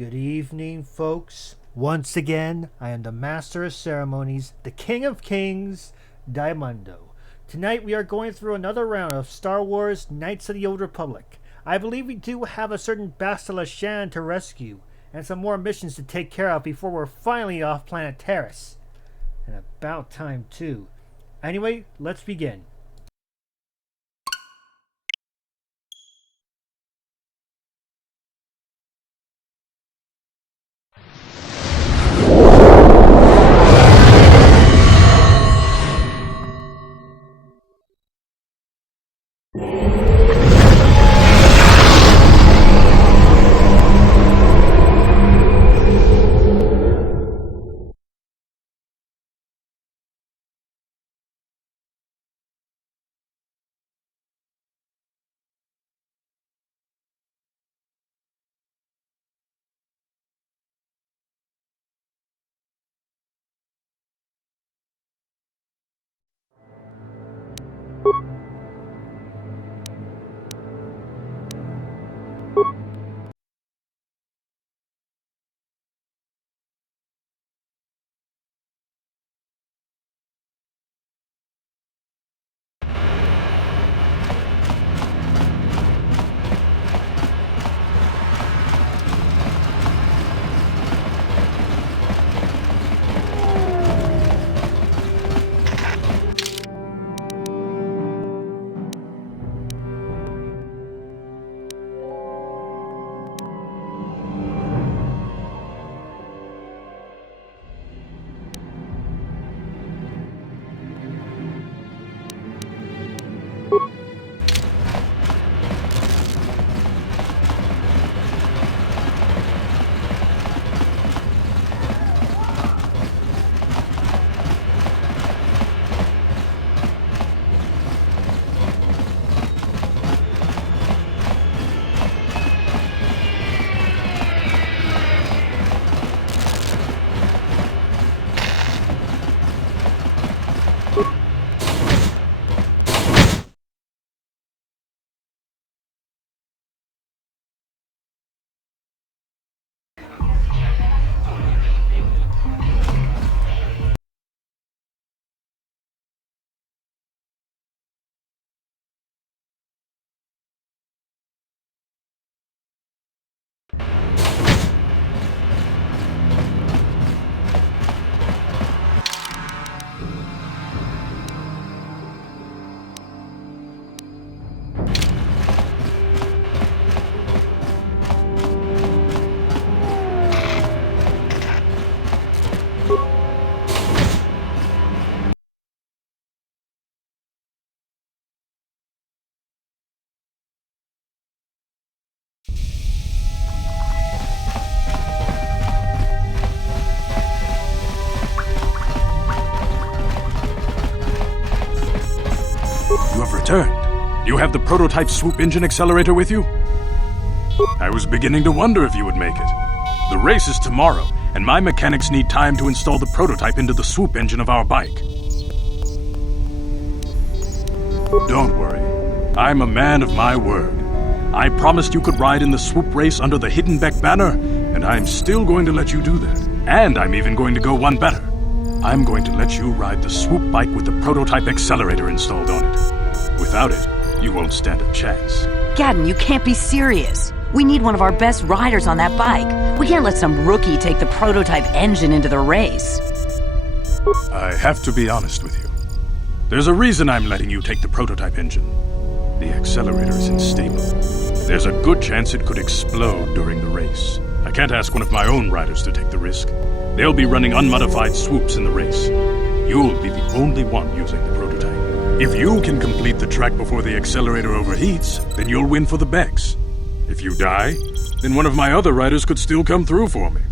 Good evening, folks. Once again, I am the Master of Ceremonies, the King of Kings, Diamundo. Tonight we are going through another round of Star Wars Knights of the Old Republic. I believe we do have a certain Bastila Shan to rescue, and some more missions to take care of before we're finally off planet Terrace. And about time, too. Anyway, let's begin. You have returned. You have the prototype swoop engine accelerator with you? I was beginning to wonder if you would make it. The race is tomorrow, and my mechanics need time to install the prototype into the swoop engine of our bike. Don't worry. I'm a man of my word. I promised you could ride in the swoop race under the Hidden Beck banner, and I'm still going to let you do that. And I'm even going to go one better. I'm going to let you ride the swoop bike with the prototype accelerator installed on it. Without it, you won't stand a chance. Gadden, you can't be serious. We need one of our best riders on that bike. We can't let some rookie take the prototype engine into the race. I have to be honest with you. There's a reason I'm letting you take the prototype engine. The accelerator is unstable. There's a good chance it could explode during the race. I can't ask one of my own riders to take the risk. They'll be running unmodified swoops in the race. You'll be the only one using the prototype. If you can complete the track before the accelerator overheats, then you'll win for the Becks. If you die, then one of my other riders could still come through for me.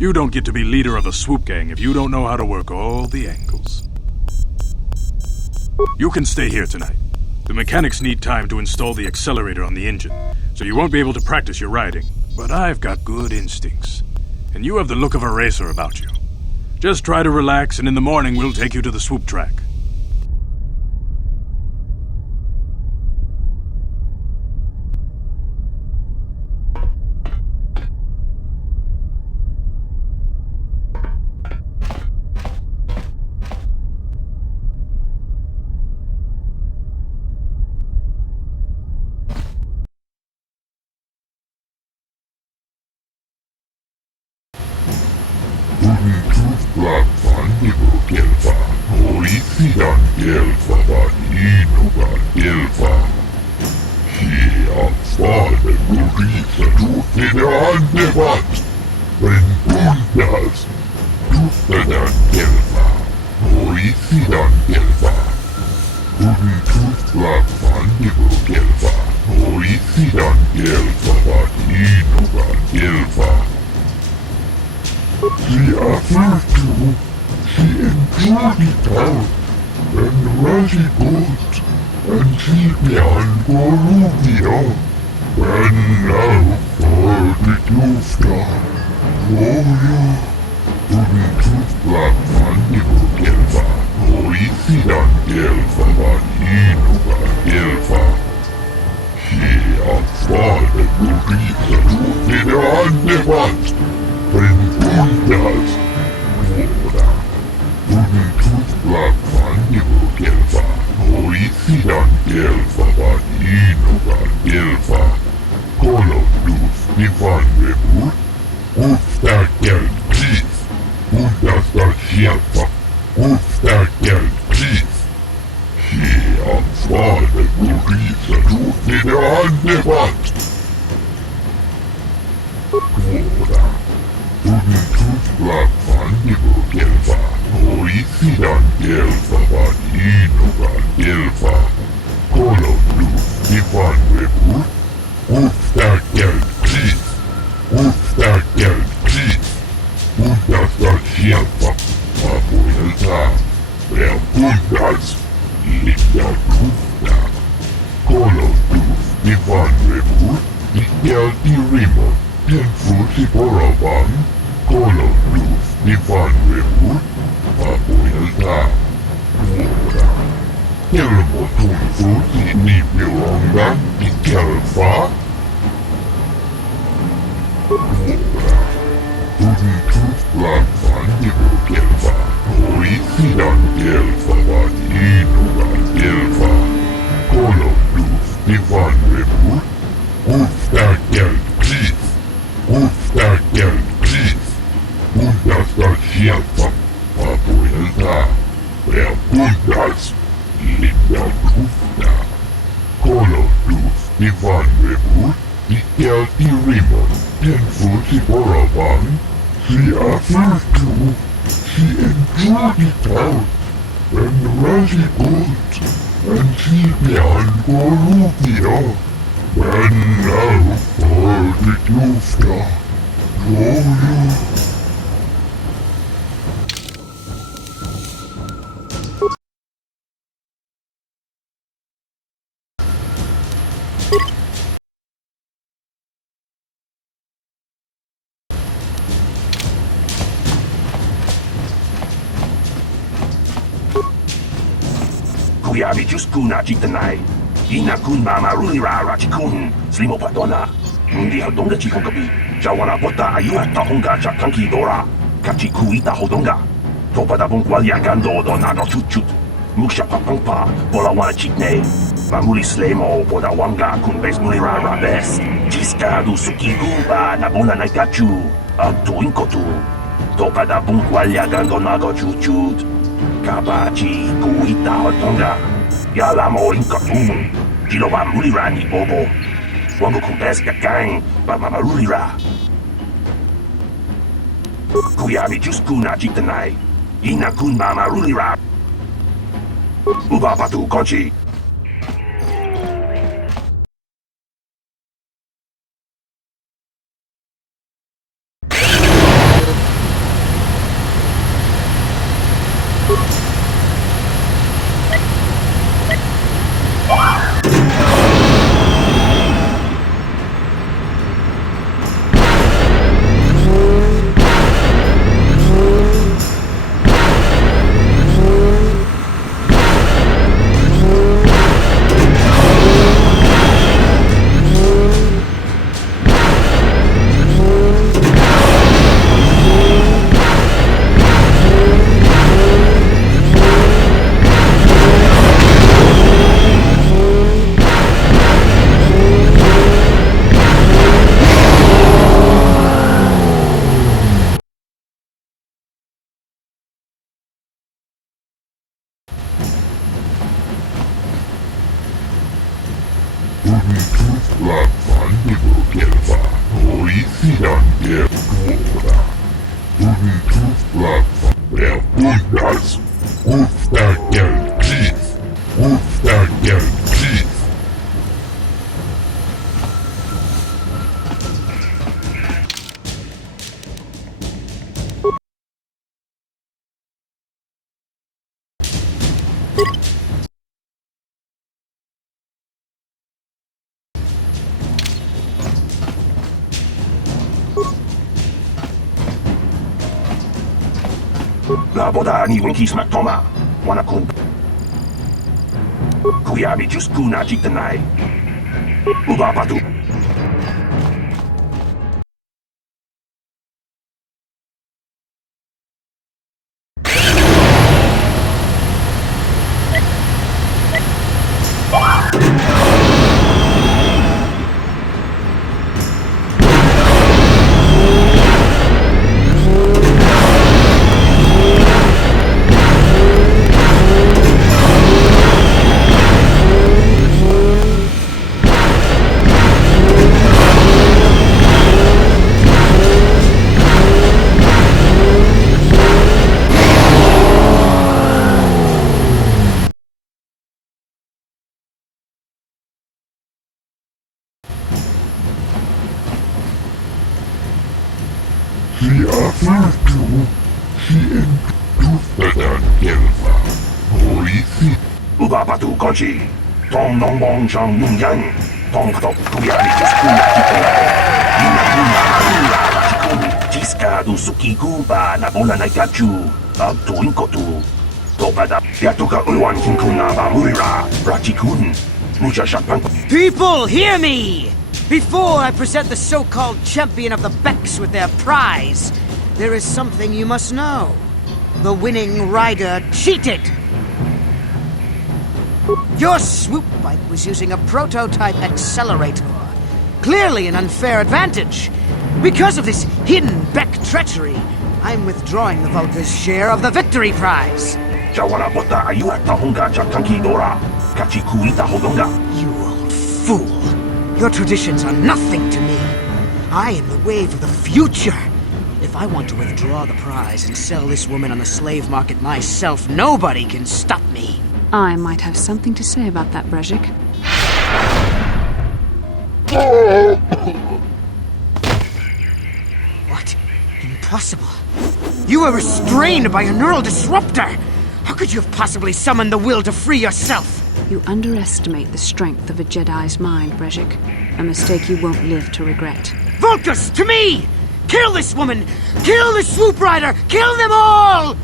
You don't get to be leader of a swoop gang if you don't know how to work all the angles. You can stay here tonight. The mechanics need time to install the accelerator on the engine, so you won't be able to practice your riding. But I've got good instincts, and you have the look of a racer about you. Just try to relax, and in the morning we'll take you to the swoop track. inuga elfa. Fader glorisa tufine andevat. Ben bundas. Tufadan elfa. Oisidan elfa. Uri tufla fandigo elfa. Oisidan elfa vat inuga elfa. She aftertu. She enjoyed it out. And Raji good. And she began Gorubia. And now for the Tufta. Oh yeah. Uri tufla fandigo elfa. Oisidan elfa vat inuga elfa. She fader glorisa tufine andevat. Ben bundas. Uri tufla fandigo elfa. Oisidan elfa vat inuga elfa. Kolo dus ifan rebut. Ufta geld kris. Undasta shelfa. Ufta geld kris. Fader glorisa tufine andevat. Kvåra. Uri tufla fandigo elfa. Oisidan elfa vat inuga elfa. Kolo dus ifan rebut. Ufta geld kris. Ufta geld kris. Undasta shelfa. Apoelta. Bundas. Lilla tufta. Kolo dus ifan rebut. Ikelti rimo. Densetsu boroban. Kolo dus ifan rebut. Apoelta. Kvåra. Kelmo tunfuti nipilonga ikelfa. Kvåra. Uri tufla fandigo elfa. Oisidan elfa vat inuga elfa. Kolo dus ifan rebut. Ufta geld kris. Ufta geld kris. Undasta shelfa. Apoelta. Bundas. Lilla tufta. Kolo dus ifan rebut. Ikelti rimo. Densetsu boroban. She aftertu. She enjoyed it out. And Raji good. And she began Gorubia. And now for the Tufta. Oh yeah. Kuyabi Juskuna Chitanai. Ina kun mama rulira rachikun. Slimo patona. Ndi hodonga chikonkapi. Jawana bota ayuata honga chakanki dora. Kachiku ita hodonga. Topada bungwalia gando do nago chutchut. Muksha papangpa. Bola wana chitne. Mamuli slemo boda wanga kun bes mulira rabes. Chiska du suki guba nabona naikachu. Aktu inkotu. Topada bungwalia gando nago chutchut. Kabachi kuita hotonga. Yalamo inkatum. Jiloba mulira ni bobo. Wango kumpeska gang. Bamamarulira. Kuyabi juskuna chitanai. Ina kun mamarulira. Ubapatu konchi. Naboda ni Winkies Matoma. Wanakun. Kuyabi Juskuna Jitanai. Ubapatu. Ubapatu Kochi. Tom Nong Bong Chang Yung Yang. Tom Katok Kuyabi Juskuna Jitanai. Inakuna Marula Rachikun. Jiska du Suki Kuba Nabola Naikachu. Abtuin Kotu. Topada. Yatuka Ulwan Kinkuna Bamurira. Rachikun. Mucha Shakpan. People, hear me! Before I present the so-called champion of the Becks with their prize, there is something you must know. The winning rider cheated! Your swoop bike was using a prototype accelerator. Clearly an unfair advantage. Because of this hidden Beck treachery, I'm withdrawing the Vulca's share of the victory prize. Jawana Bota Ayuata Honga Chakanki Dora. Kachikuita Hodonga. You old fool. Your traditions are nothing to me. I am the wave of the future. If I want to withdraw the prize and sell this woman on the slave market myself, nobody can stop me. I might have something to say about that, Brezhik. What? Impossible. You were restrained by a neural disruptor. How could you have possibly summoned the will to free yourself? You underestimate the strength of a Jedi's mind, Brezhik. A mistake you won't live to regret. Vulcus, to me! Kill this woman! Kill the swoop rider! Kill them all!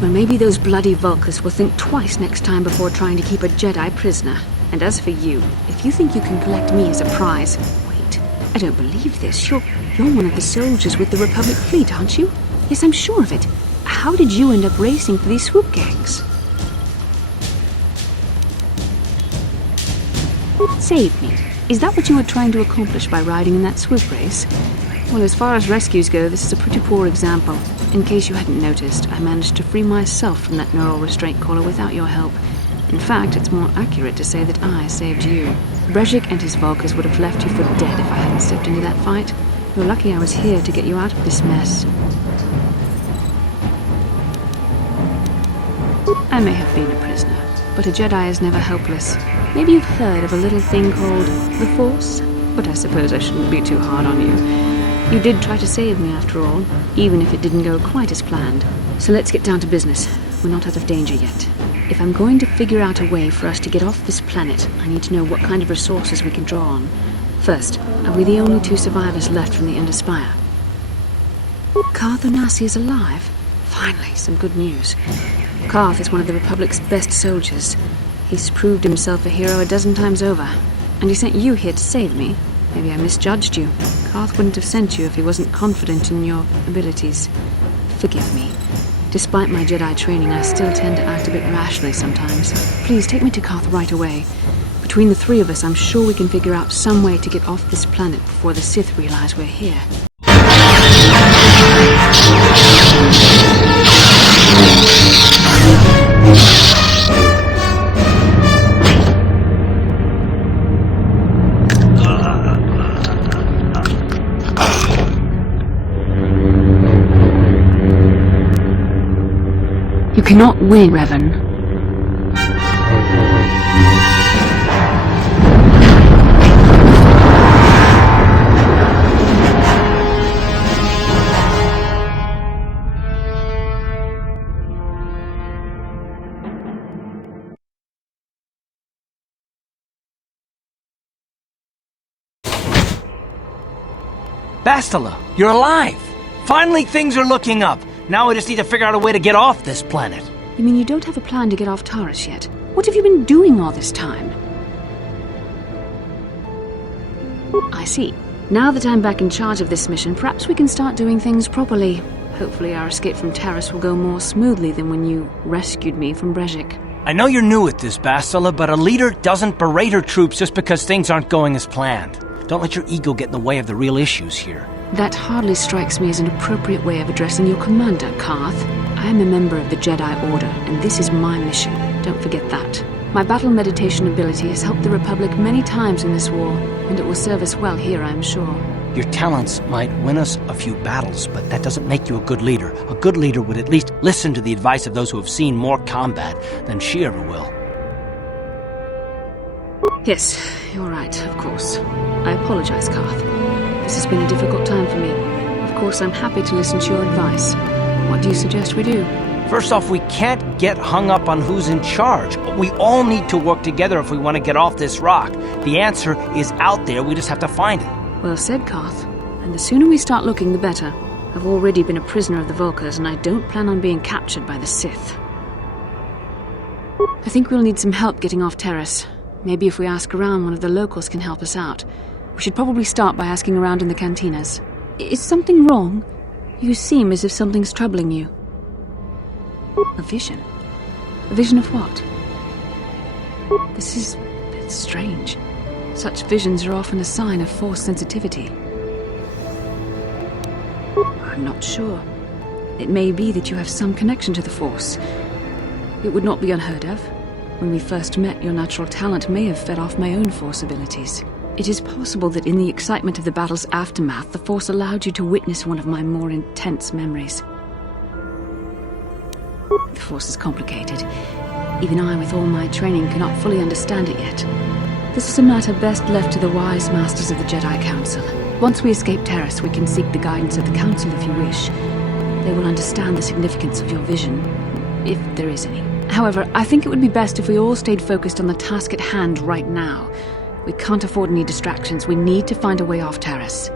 Well, maybe those bloody Vulcans will think twice next time before trying to keep a Jedi prisoner. And as for you, if you think you can collect me as a prize... Wait, I don't believe this. You're one of the soldiers with the Republic fleet, aren't you? Yes, I'm sure of it. How did you end up racing for these swoop gangs? Save me. Is that what you were trying to accomplish by riding in that swoop race? Well, as far as rescues go, this is a pretty poor example. In case you hadn't noticed, I managed to free myself from that neural restraint collar without your help. In fact, it's more accurate to say that I saved you. Brejik and his Volkers would have left you for dead if I hadn't stepped into that fight. You're lucky I was here to get you out of this mess. I may have been a prisoner, but a Jedi is never helpless. Maybe you've heard of a little thing called the Force? But I suppose I shouldn't be too hard on you. You did try to save me after all, even if it didn't go quite as planned. So let's get down to business. We're not out of danger yet. If I'm going to figure out a way for us to get off this planet, I need to know what kind of resources we can draw on. First, are we the only 2 survivors left from the Ender Spire? Karth Onasi is alive. Finally, some good news. Karth is one of the Republic's best soldiers. He's proved himself a hero a dozen times over. And he sent you here to save me. Maybe I misjudged you. Karth wouldn't have sent you if he wasn't confident in your abilities. Forgive me. Despite my Jedi training, I still tend to act a bit rashly sometimes. Please take me to Karth right away. Between the 3 of us, I'm sure we can figure out some way to get off this planet before the Sith realize we're here. You cannot win, Revan. Bastila, you're alive! Finally, things are looking up. Now we just need to figure out a way to get off this planet. You mean you don't have a plan to get off Taurus yet? What have you been doing all this time? I see. Now that I'm back in charge of this mission, perhaps we can start doing things properly. Hopefully our escape from Taurus will go more smoothly than when you rescued me from Brejik. I know you're new at this, Bastila, but a leader doesn't berate her troops just because things aren't going as planned. Don't let your ego get in the way of the real issues here. That hardly strikes me as an appropriate way of addressing your commander, Karth. I am a member of the Jedi Order, and this is my mission. Don't forget that. My battle meditation ability has helped the Republic many times in this war, and it will serve us well here, I am sure. Your talents might win us a few battles, but that doesn't make you a good leader. A good leader would at least listen to the advice of those who have seen more combat than she ever will. Yes, you're right, of course. I apologize, Karth. This has been a difficult time for me. Of course, I'm happy to listen to your advice. What do you suggest we do? First off, we can't get hung up on who's in charge. We all need to work together if we want to get off this rock. The answer is out there, we just have to find it. Well said, Karth. And the sooner we start looking, the better. I've already been a prisoner of the Volkers, and I don't plan on being captured by the Sith. I think we'll need some help getting off Taurus. Maybe if we ask around, one of the locals can help us out. We should probably start by asking around in the cantinas. Is something wrong? You seem as if something's troubling you. A vision? A vision of what? This is a bit strange. Such visions are often a sign of Force sensitivity. I'm not sure. It may be that you have some connection to the Force. It would not be unheard of. When we first met, your natural talent may have fed off my own Force abilities. It is possible that in the excitement of the battle's aftermath, the Force allowed you to witness one of my more intense memories. The Force is complicated. Even I, with all my training, cannot fully understand it yet. This is a matter best left to the wise masters of the Jedi Council. Once we escape Taurus, we can seek the guidance of the Council if you wish. They will understand the significance of your vision, if there is any. However, I think it would be best if we all stayed focused on the task at hand right now. We can't afford any distractions. We need to find a way off Taurus.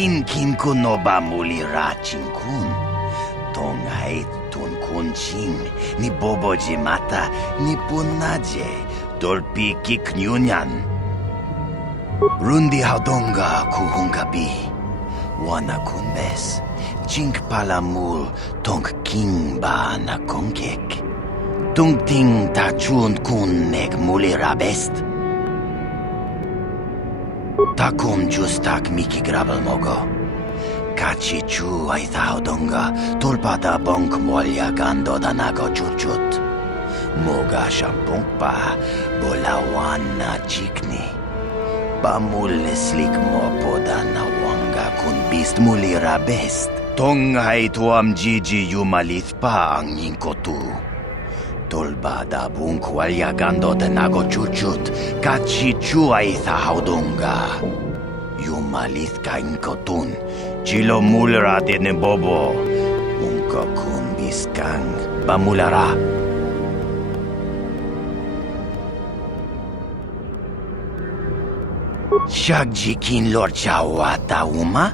Kin kin kun no ba muli ra chin kun. Tong hai tun kun ching. Ni bobo mata ni punaje. Dolpi kik nyunyan. Rundi haudonga kuhungabi. Wana kunbes. Chink palamul tong king ba na kongkek. Tung ting ta chun kun nek muli ra best. Takum justak miki grabel mogo. Kachi chu ay taudonga tulpada bonk molya gando danago chuchut. Moga shampong pa bolawan na chikni. Pamul slik mo poda na wanga kun bist mulira best. Tong ay tuam jiji yumalit pa ang yinkotu. Tolba da bunk walya gando danago chuchut. Kachi chu ay taudonga. Yumalit ka inkotun. Chilo mulra de ne bobo. Unko kun biskang bamulara. Shagji kin lor chawa tauma?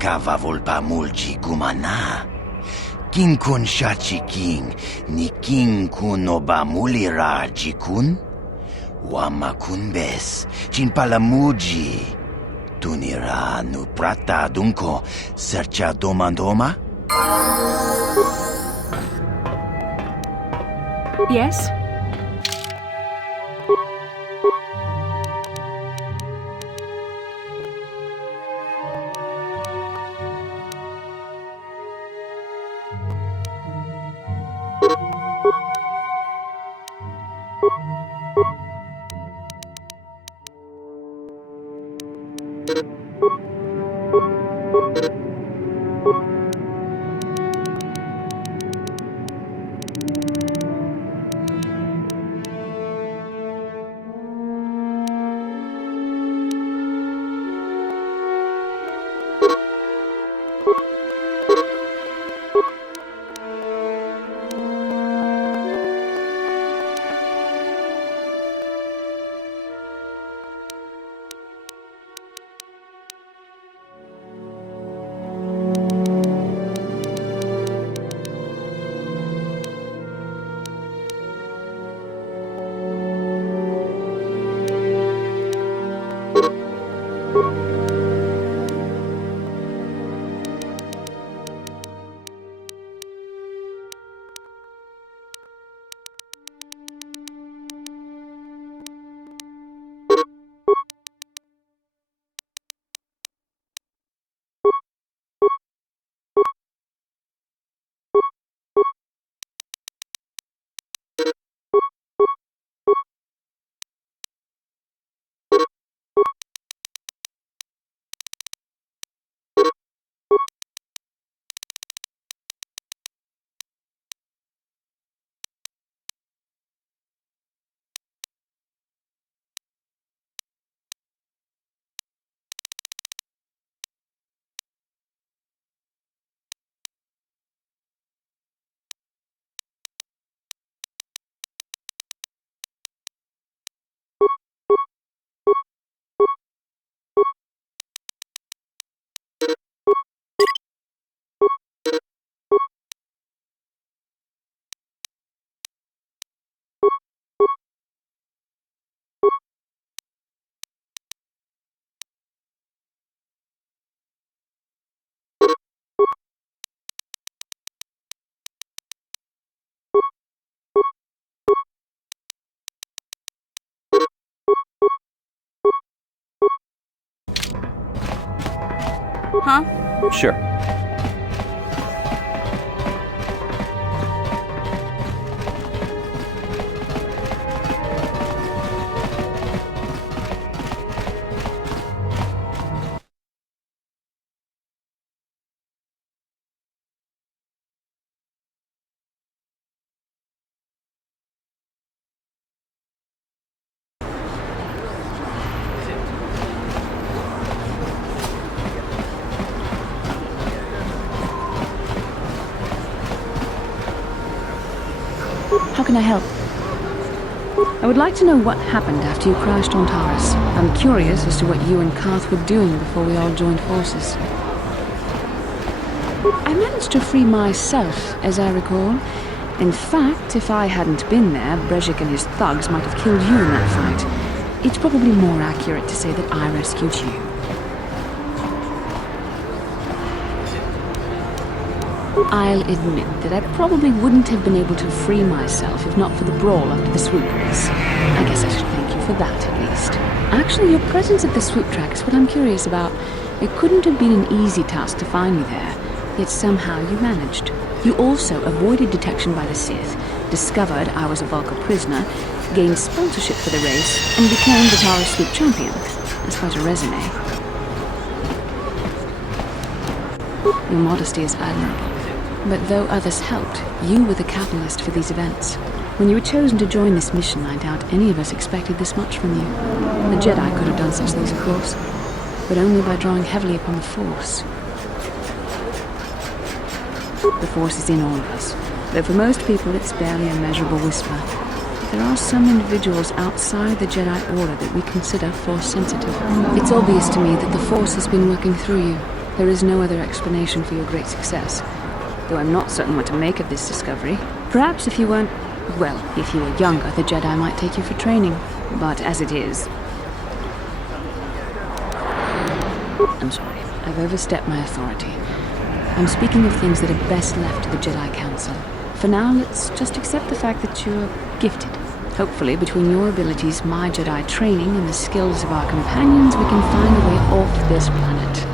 Kava volpa mulji gumana. Kin kun shachi king, ni king kun oba mulira jikun? Wama kun bes, chin palamuji. Tunira nu prata dunko, sercha domandoma? Yes? Huh? Sure. How can I help? I would like to know what happened after you crashed on Taurus. I'm curious as to what you and Karth were doing before we all joined forces. I managed to free myself, as I recall. In fact, if I hadn't been there, Brezhik and his thugs might have killed you in that fight. It's probably more accurate to say that I rescued you. I'll admit that I probably wouldn't have been able to free myself if not for the brawl after the swoop race. I guess I should thank you for that, at least. Actually, your presence at the swoop track is what I'm curious about. It couldn't have been an easy task to find me there, yet somehow you managed. You also avoided detection by the Sith, discovered I was a Vulcan prisoner, gained sponsorship for the race, and became the Taurus swoop champion. That's quite a resume. Your modesty is admirable. But though others helped, you were the catalyst for these events. When you were chosen to join this mission, I doubt any of us expected this much from you. The Jedi could have done such things, of course, but only by drawing heavily upon the Force. The Force is in all of us, though for most people it's barely a measurable whisper. There are some individuals outside the Jedi Order that we consider Force-sensitive. It's obvious to me that the Force has been working through you. There is no other explanation for your great success. Though I'm not certain what to make of this discovery. Perhaps if you weren't... well, if you were younger, the Jedi might take you for training. But as it is... I'm sorry. I've overstepped my authority. I'm speaking of things that are best left to the Jedi Council. For now, let's just accept the fact that you're gifted. Hopefully, between your abilities, my Jedi training, and the skills of our companions, we can find a way off this planet.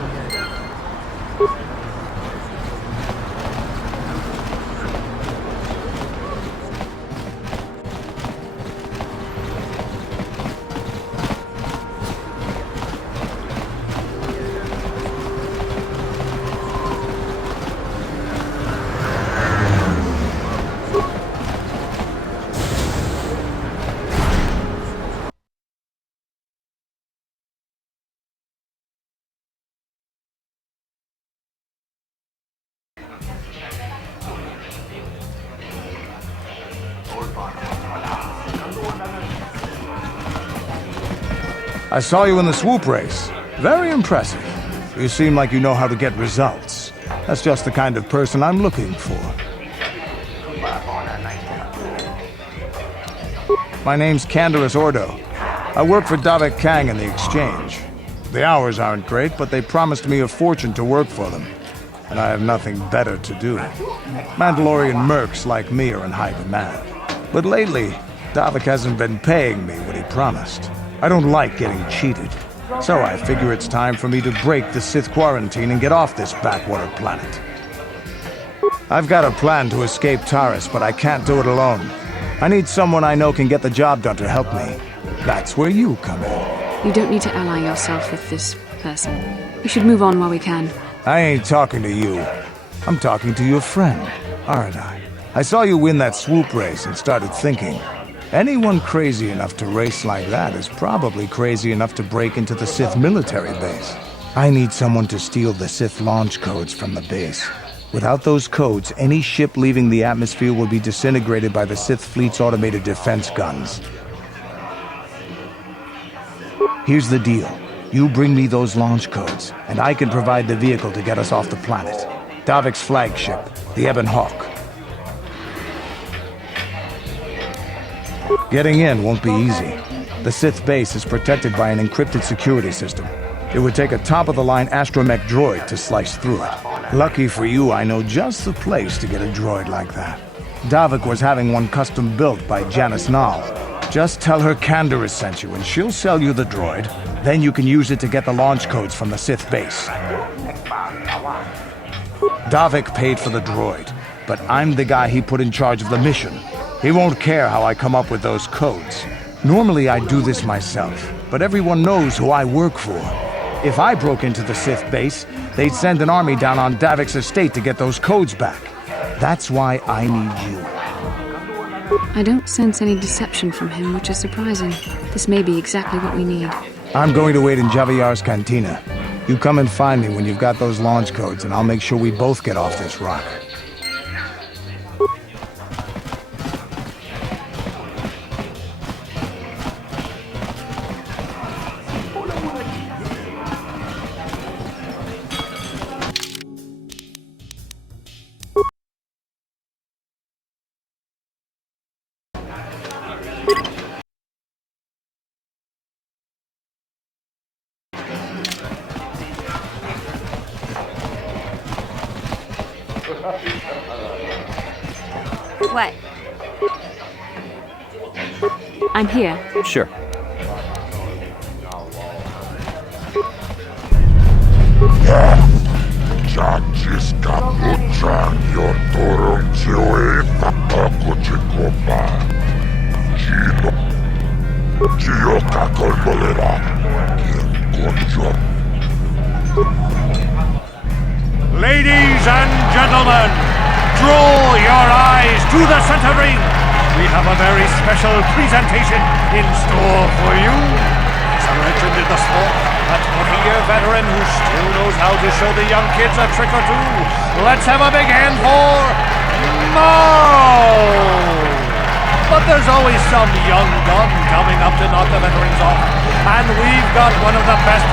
I saw you in the swoop race. Very impressive. You seem like you know how to get results. That's just the kind of person I'm looking for. My name's Canderous Ordo. I work for Davik Kang in the Exchange. The hours aren't great, but they promised me a fortune to work for them. And I have nothing better to do. Mandalorian mercs like me are in high demand. But lately, Davik hasn't been paying me what he promised. I don't like getting cheated. So I figure it's time for me to break the Sith quarantine and get off this backwater planet. I've got a plan to escape Taurus, but I can't do it alone. I need someone I know can get the job done to help me. That's where you come in. You don't need to ally yourself with this person. We should move on while we can. I ain't talking to you. I'm talking to your friend, aren't I? I saw you win that swoop race and started thinking, anyone crazy enough to race like that is probably crazy enough to break into the Sith military base. I need someone to steal the Sith launch codes from the base. Without those codes, any ship leaving the atmosphere will be disintegrated by the Sith fleet's automated defense guns. Here's the deal. You bring me those launch codes, and I can provide the vehicle to get us off the planet. Davik's flagship, the Ebon Hawk. Getting in won't be easy. The Sith base is protected by an encrypted security system. It would take a top-of-the-line astromech droid to slice through it. Lucky for you, I know just the place to get a droid like that. Davik was having one custom built by Janice Nall. Just tell her Canderous sent you and she'll sell you the droid. Then you can use it to get the launch codes from the Sith base. Davik paid for the droid, but I'm the guy he put in charge of the mission. He won't care how I come up with those codes. Normally I'd do this myself, but everyone knows who I work for. If I broke into the Sith base, they'd send an army down on Davik's estate to get those codes back. That's why I need you. I don't sense any deception from him, which is surprising. This may be exactly what we need. I'm going to wait in Javier's cantina. You come and find me when you've got those launch codes, and I'll make sure we both get off this rock. What? I'm here. Sure. Chachiska puchang your torong chioe tapako chikopa. Chino. Chio kakol molera. Kien konjo. Ladies and gentlemen, draw your eyes to the center ring. We have a very special presentation in store for you. He's a legend in the sport, a 20-year veteran who still knows how to show the young kids a trick or two. Let's have a big hand for Mao! But there's always some young gun coming up to knock the veterans off. And we've got one of the best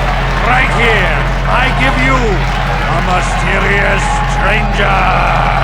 right here. I give you a mysterious stranger.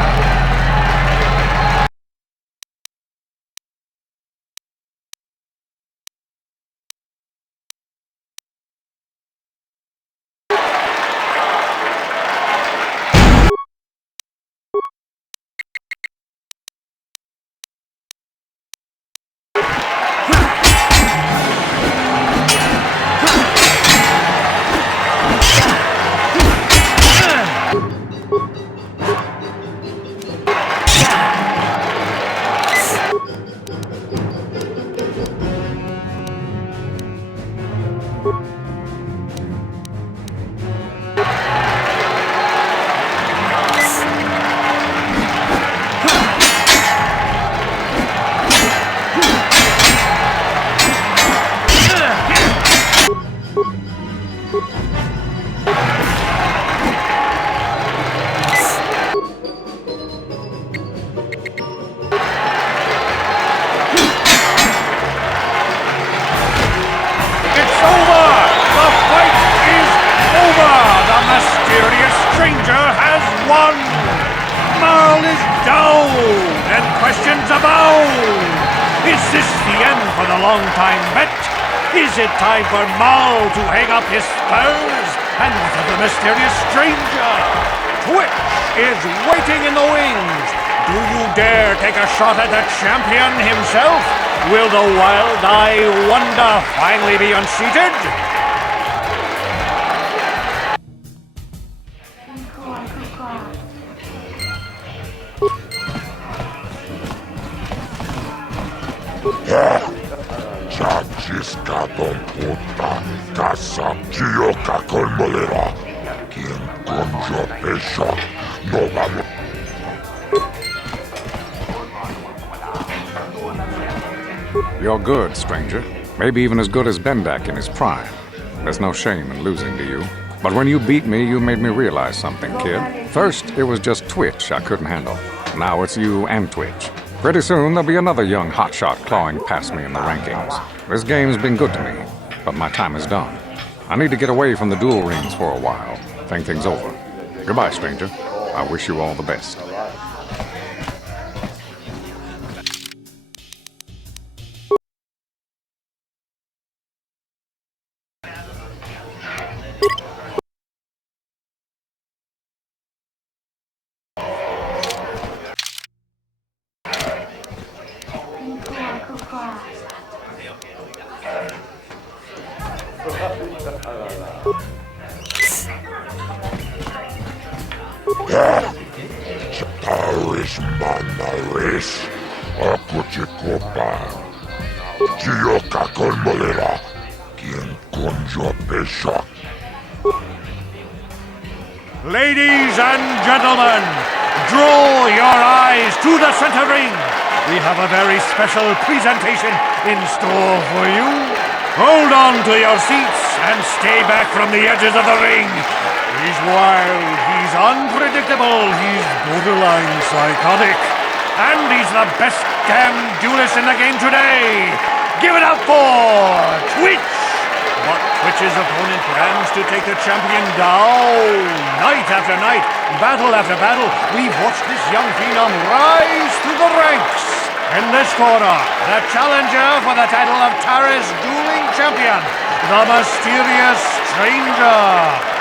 Stranger has won! Marl is down, and questions abound! Is this the end for the long-time bet? Is it time for Marl to hang up his spurs? And what of the mysterious stranger? Twitch is waiting in the wings! Do you dare take a shot at the champion himself? Will the wild-eye wonder finally be unseated? Chachiska don puta. Casa chioka con molera. Quien conjo pesha. No vamos. You're good, stranger. Maybe even as good as Bendak in his prime. There's no shame in losing to you. But when you beat me, you made me realize something, kid. First, it was just Twitch I couldn't handle. Now it's you and Twitch. Pretty soon, there'll be another young hotshot clawing past me in the rankings. This game's been good to me, but my time is done. I need to get away from the duel rings for a while. Think things over. Goodbye, stranger. I wish you all the best. Taris manaris. Aku chikopa. Chioka con molera. Quien conjo pesha. Ladies and gentlemen, draw your eyes to the center ring. We have a very special presentation in store for you. Hold on to your seats and stay back from the edges of the ring. He's wild, he's unpredictable, he's borderline psychotic. And he's the best damn duelist in the game today. Give it up for Twitch! But Twitch's opponent plans to take the champion down. Night after night, battle after battle, we've watched this young phenom rise through the ranks. In this corner, the challenger for the title of Taris Dueling Champion, the mysterious stranger.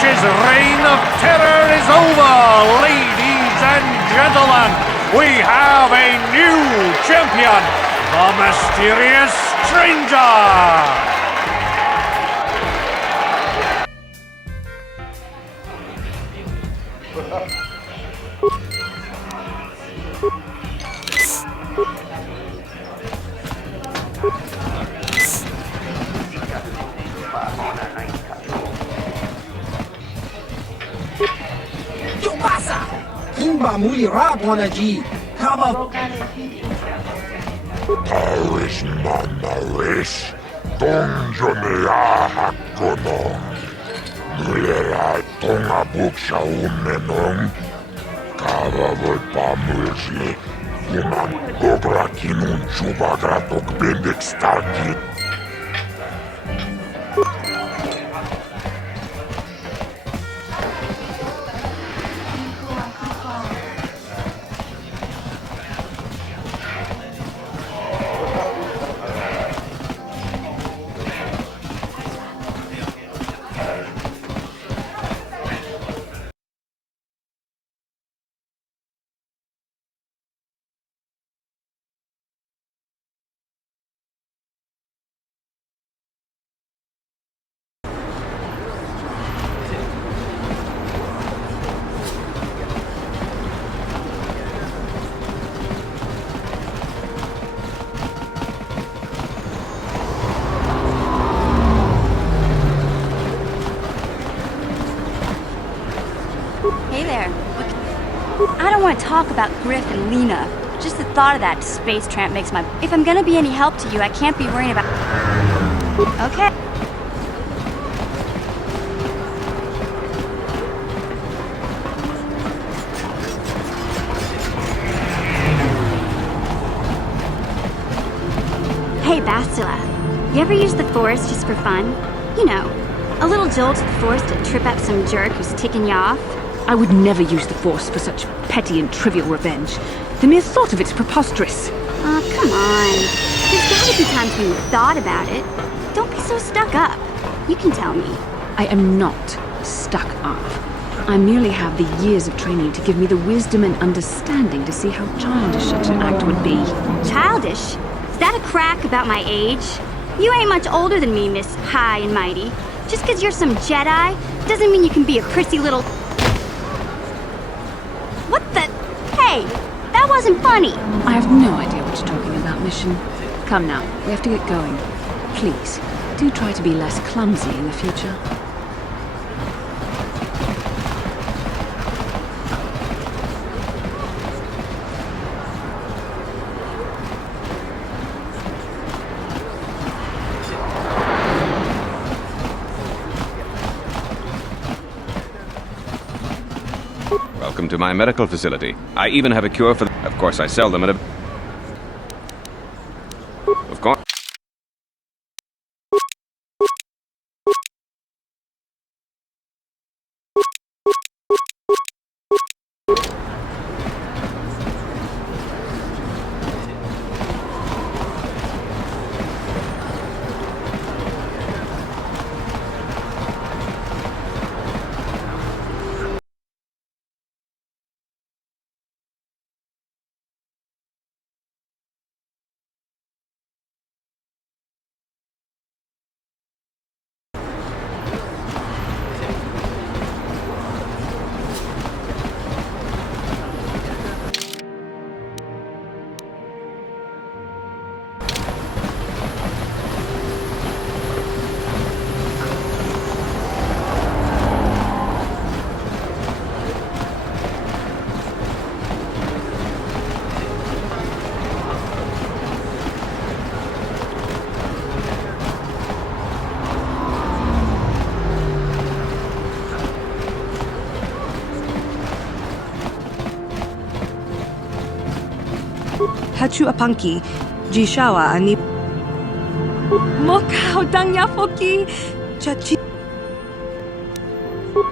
match's reign of terror is over, ladies and gentlemen. We have a new champion, the Mysterious Stranger. Kimba muli rapona ji. Kaba. Tawis manawis. Donjonea hakonom. Mulera tonga buksha umenom. Kava volpa mulsi. Kuman gobrakinun chubagratok bendek staki. Hey there. I don't want to talk about Griff and Lena. Just the thought of that space tramp makes my... If I'm gonna be any help to you, I can't be worrying about... Okay. Hey, Bastila. You ever use the Force just for fun? You know, a little jolt to the Force to trip up some jerk who's ticking you off? I would never use the Force for such petty and trivial revenge. The mere thought of it's preposterous. Oh, come on. There's gotta be times when you've thought about it. Don't be so stuck up. You can tell me. I am not stuck up. I merely have the years of training to give me the wisdom and understanding to see how childish such an act would be. Childish? Is that a crack about my age? You ain't much older than me, Miss High and Mighty. Just 'cause you're some Jedi doesn't mean you can be a prissy little... What the... Hey, that wasn't funny. I have no idea what you're talking about, Mission. Come now, we have to get going. Please, do try to be less clumsy in the future. Welcome to my medical facility. I even have a cure for... Of course, I sell them at a... Of course... Hachu apanki, jishawa ani Mokau dangya foki, chachi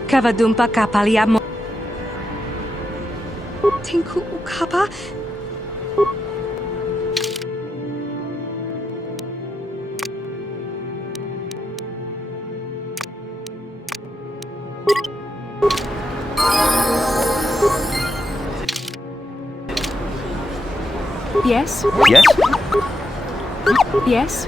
Kavadumpa kapaliamo Tinku ukapa Yes? Yes? Yes?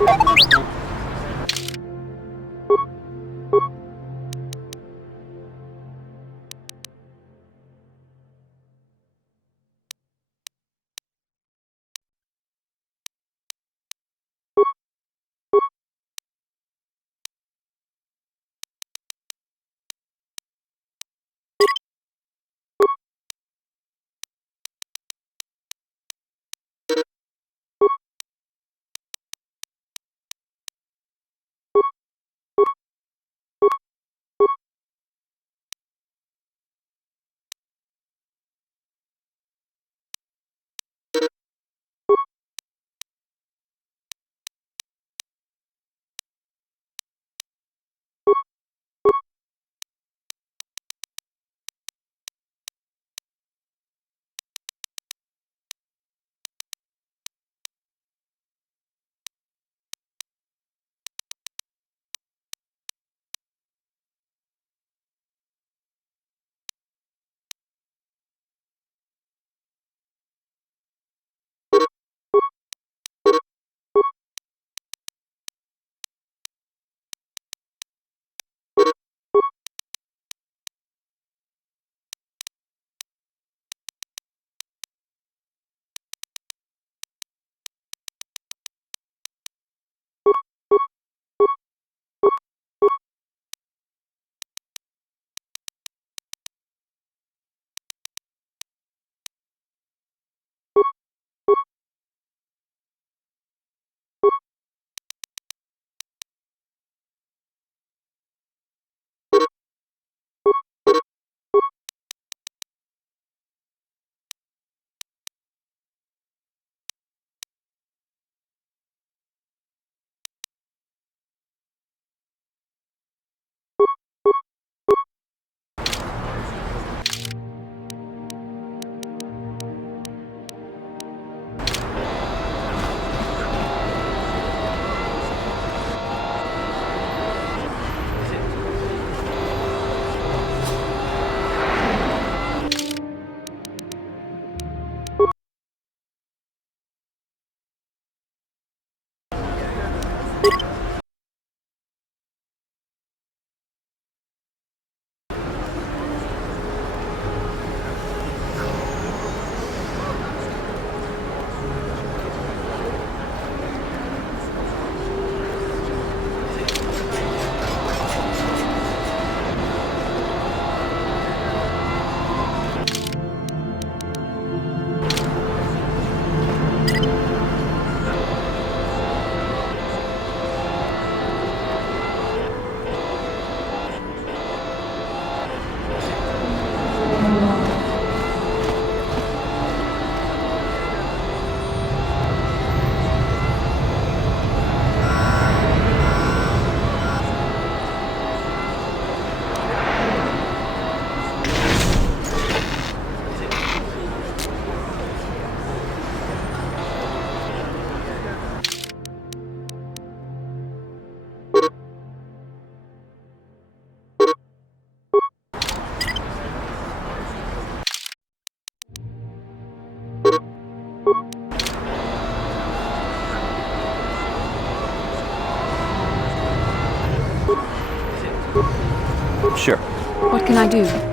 Sure. What can I do?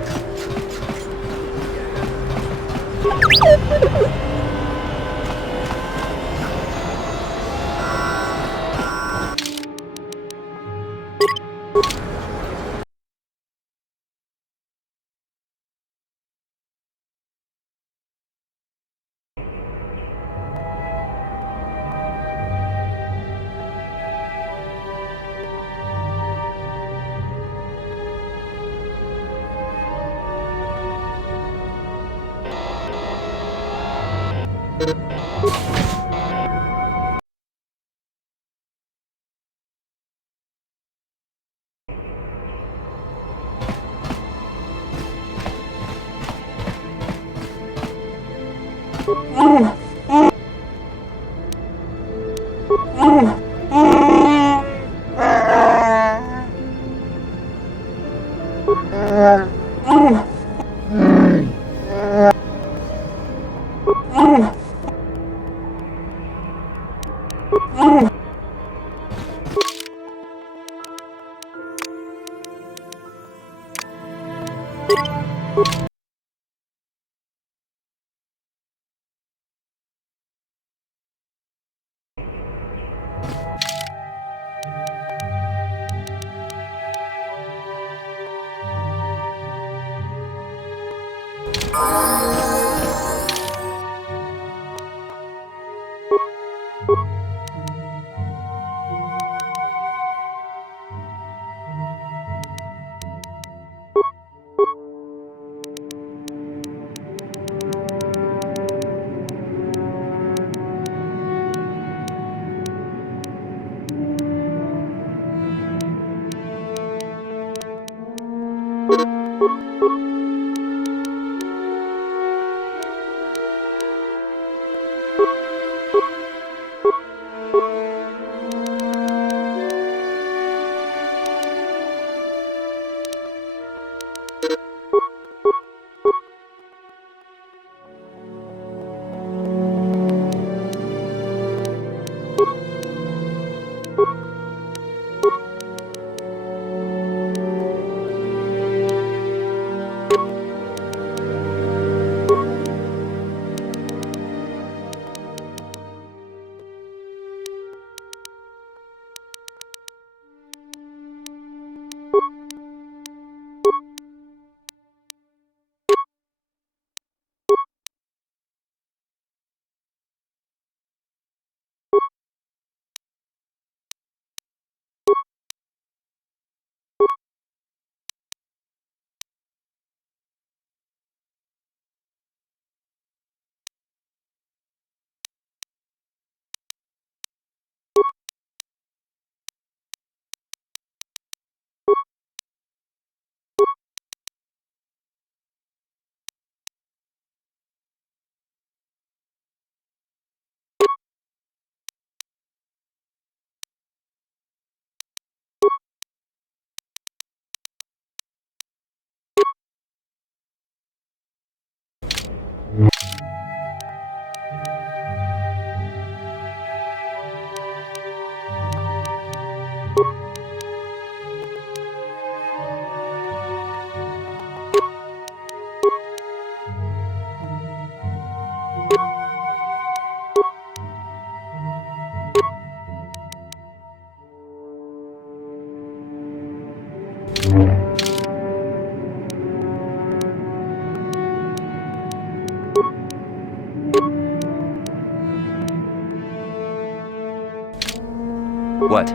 What?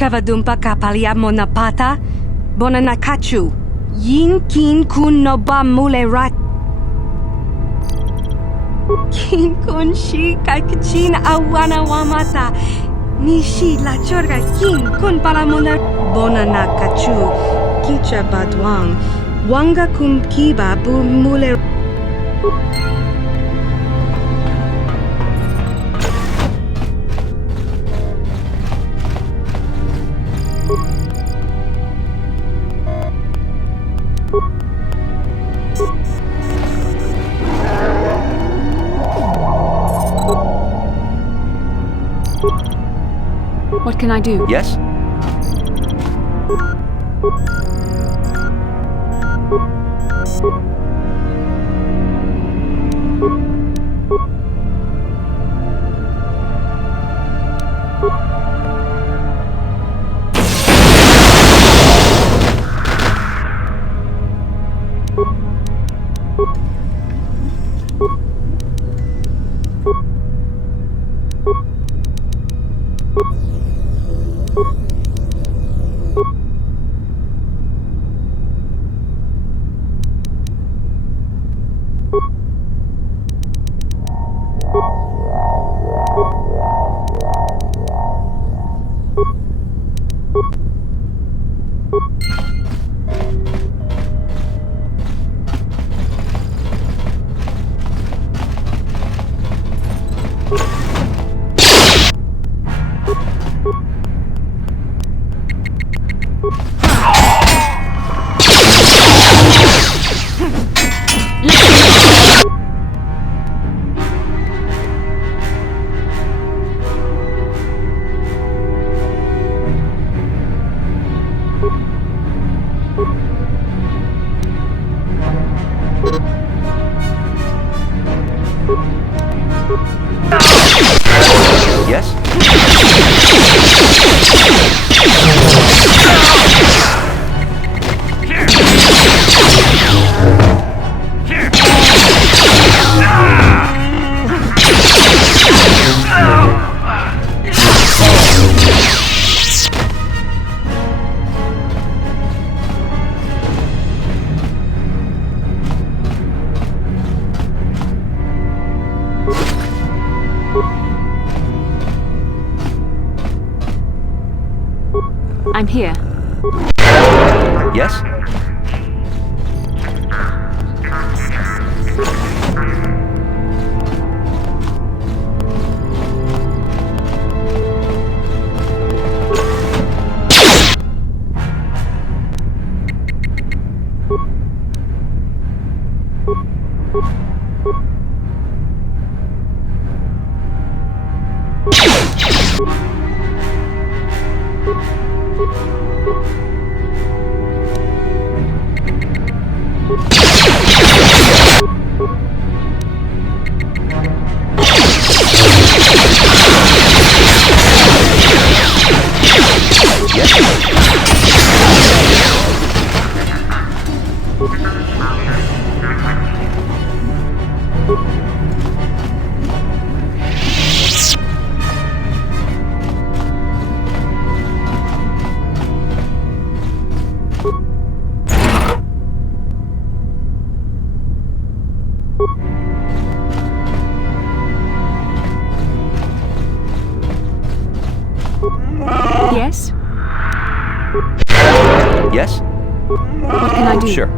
Kavadumpa kapalia monapata, bonanakachu, yin kin kun no ba mule rat. Kin kun shi kaikachin awana wamata, nishi la chorga kin kun palamona bonanakachu, kicha badwang, wanga kum kiba bu mule. What can I do? Yes? I'm here. Yes? Yes? Yes? What can I do? Sure.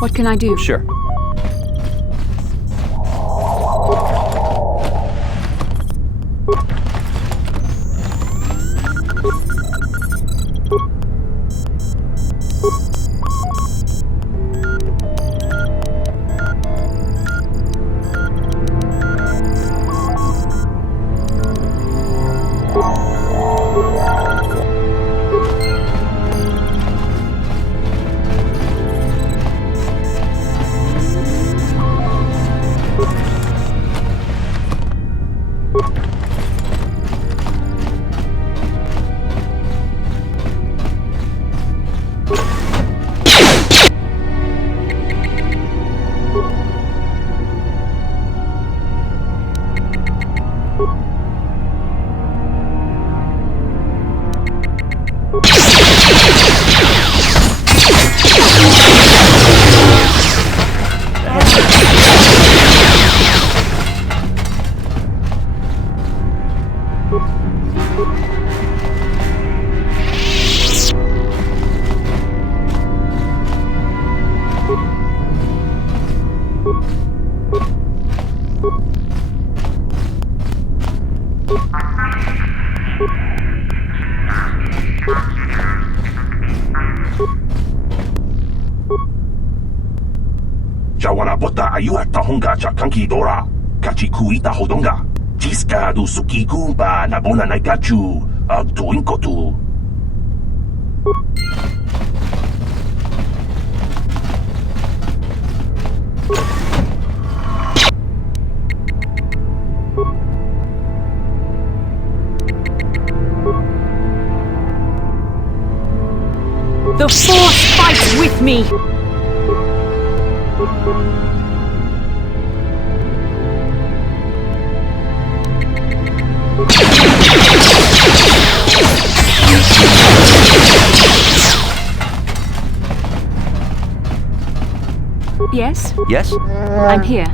What can I do? Sure. Jawana bota ayua tahonga cha kanki dora. Kachi kuita hodonga. Jiska du suki kumpa na bona naikachu. Tuinkotu. The Force fights with me! Yes? Yes? I'm here.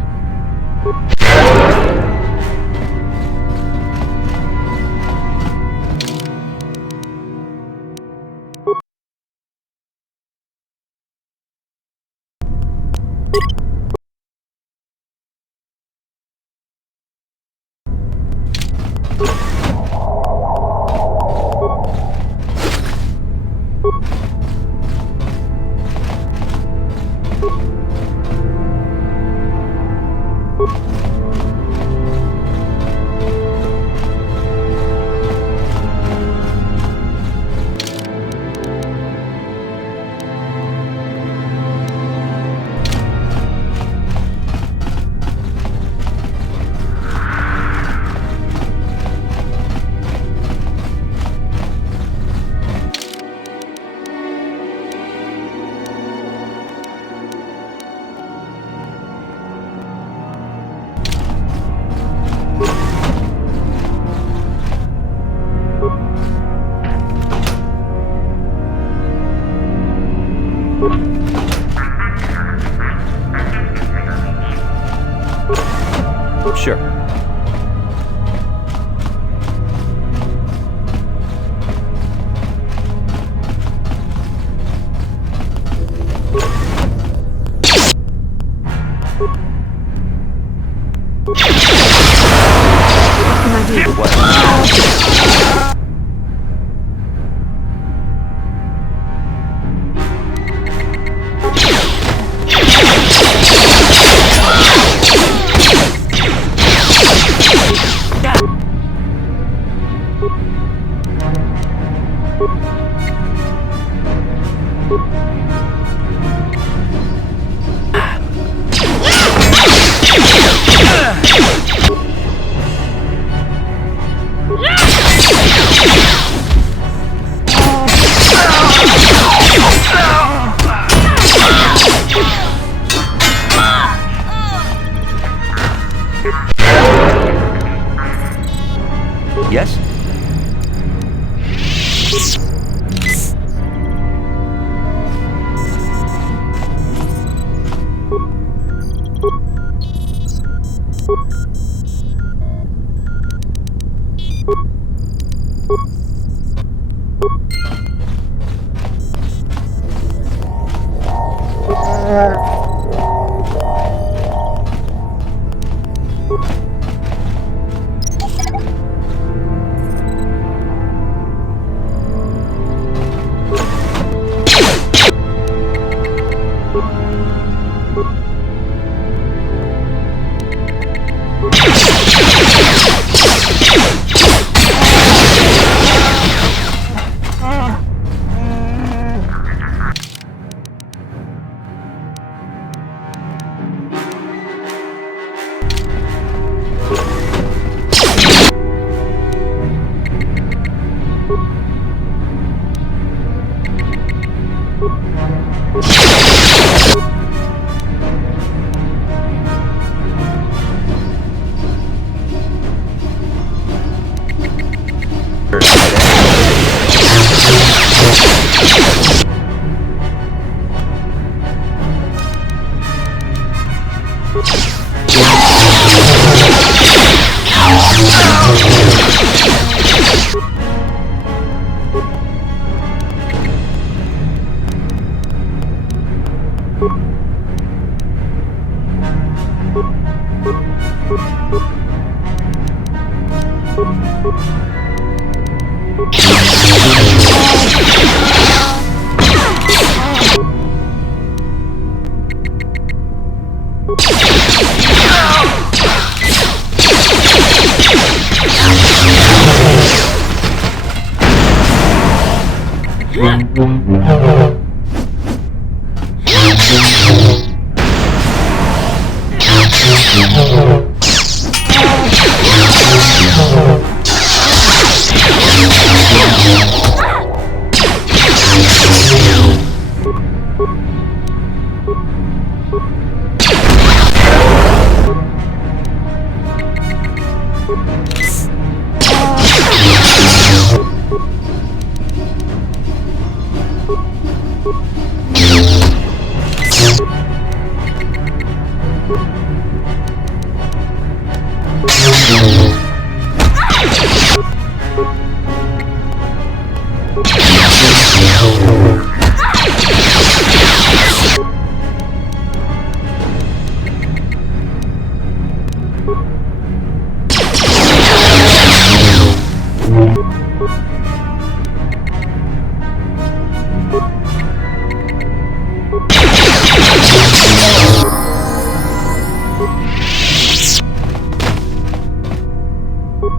Yes?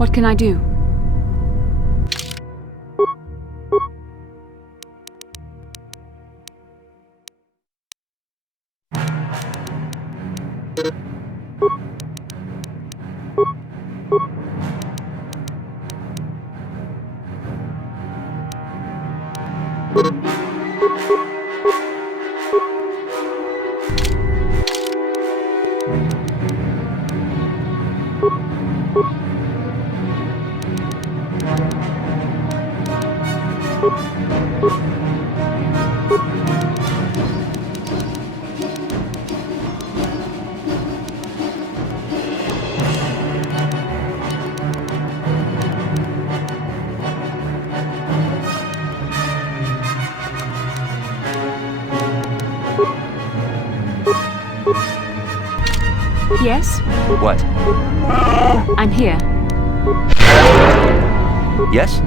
What can I do? Yes? What? I'm here. Yes?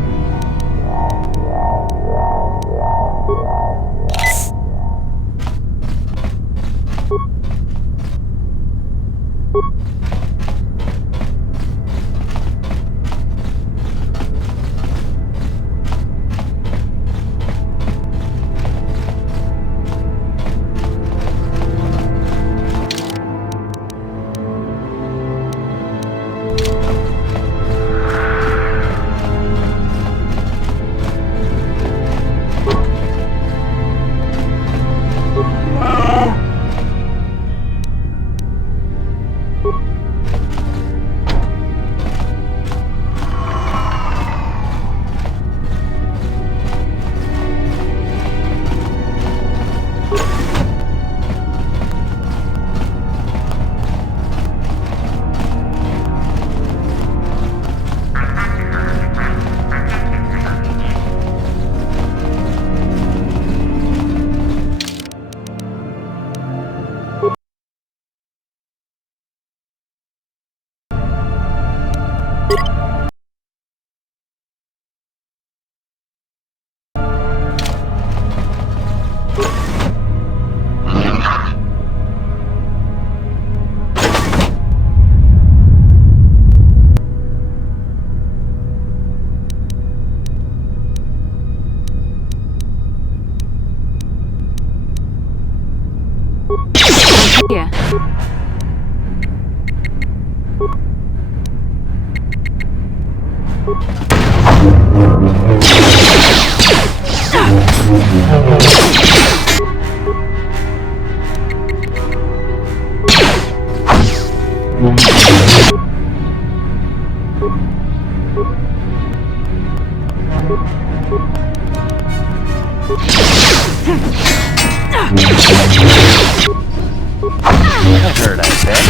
That hurt, I bet.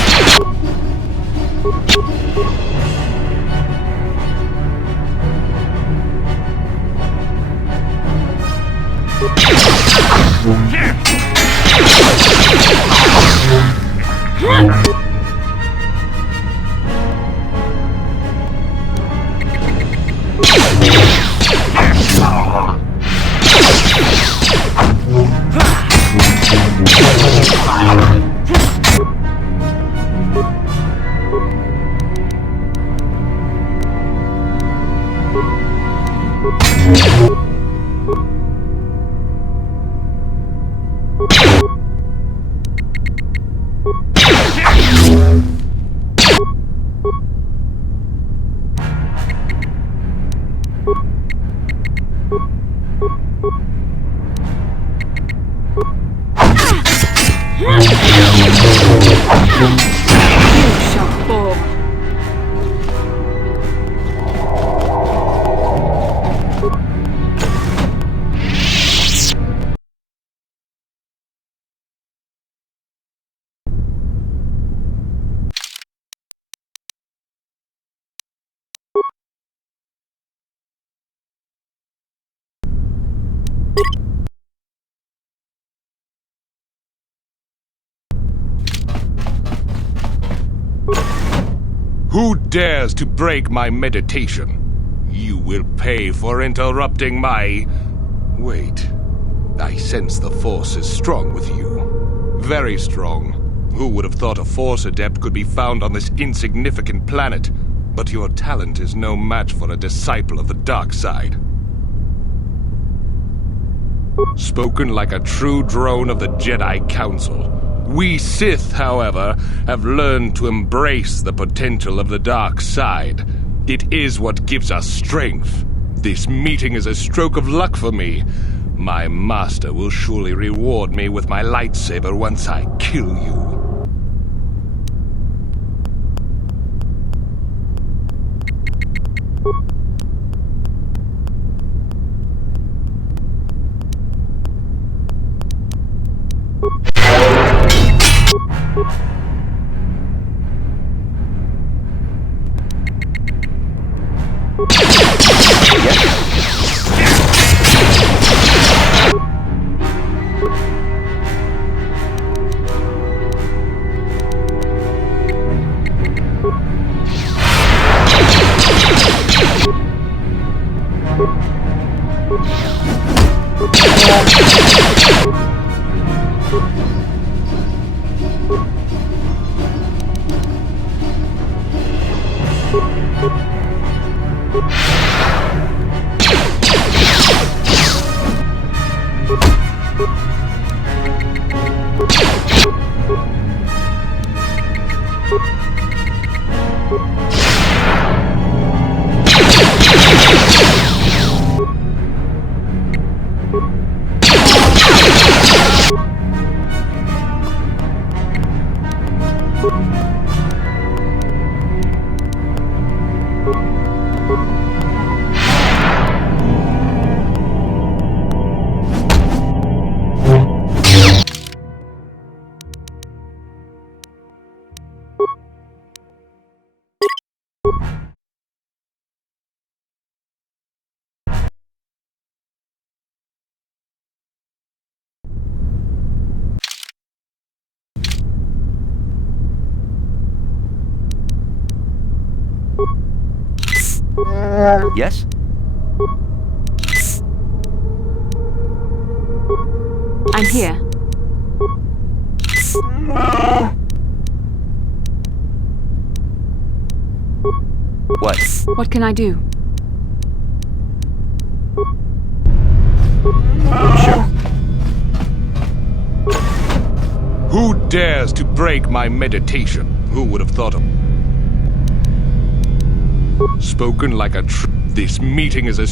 Who dares to break my meditation? You will pay for interrupting my... Wait. I sense the Force is strong with you. Very strong. Who would have thought a Force adept could be found on this insignificant planet? But your talent is no match for a disciple of the dark side. Spoken like a true drone of the Jedi Council. We Sith, however, have learned to embrace the potential of the dark side. It is what gives us strength. This meeting is a stroke of luck for me. My master will surely reward me with my lightsaber once I kill you. Yes? I'm here. What? What can I do? Sure. Who dares to break my meditation? Who would have thought of... Spoken like a This meeting is a...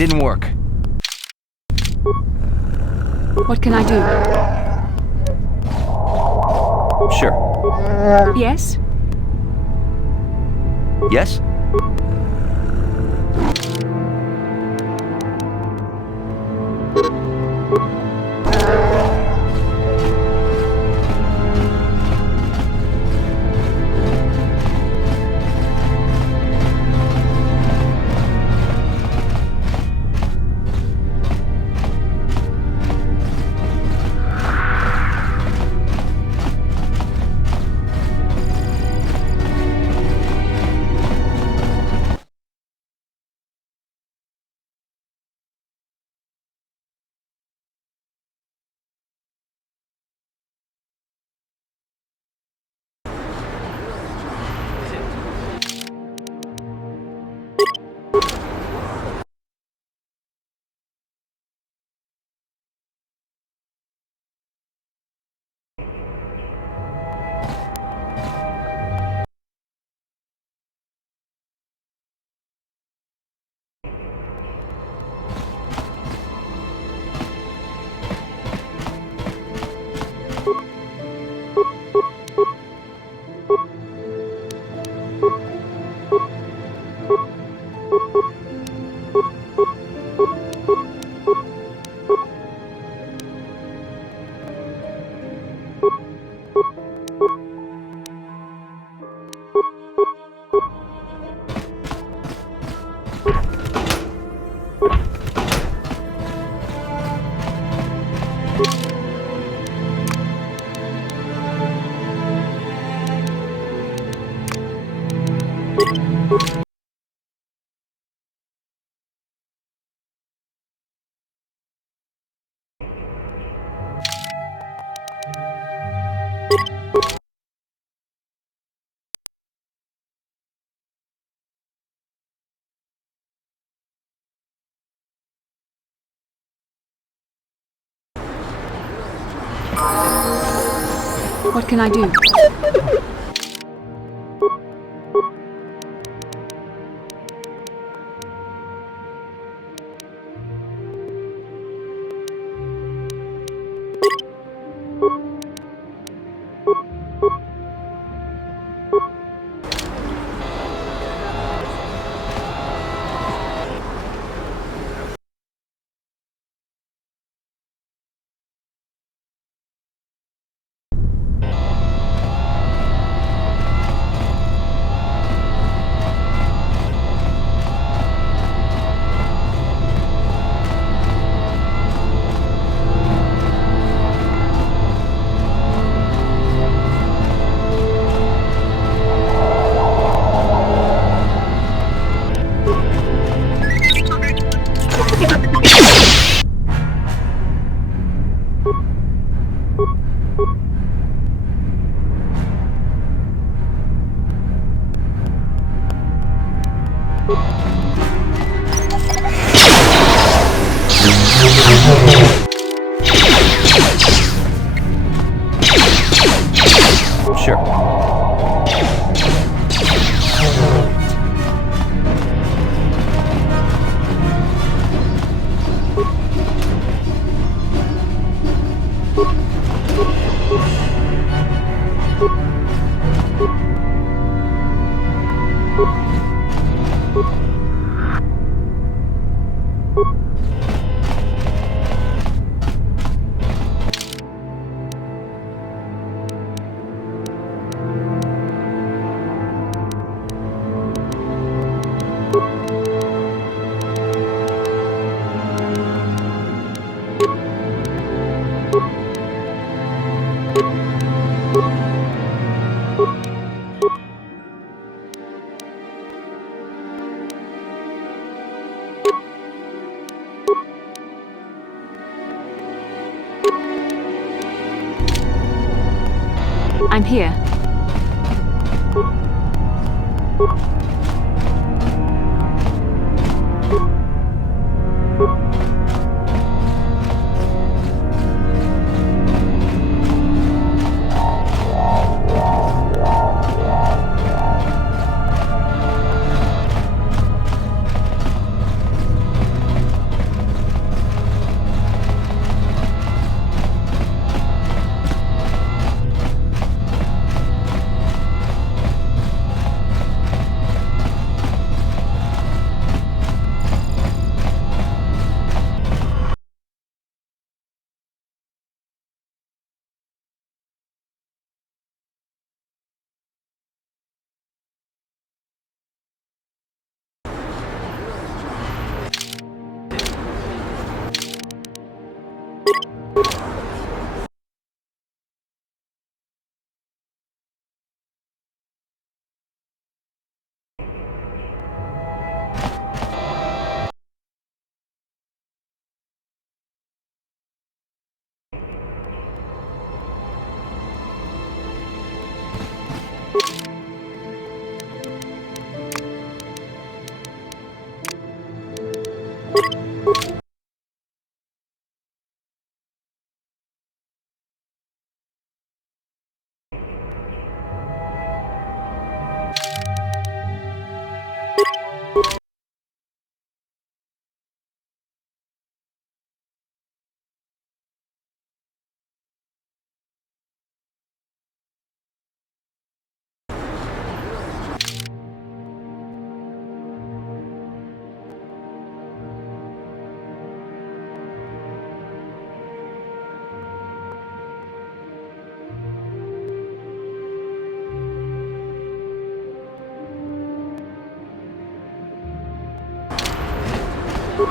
Didn't work. What can I do? Sure. Yes? Yes? What can I do? I'm here.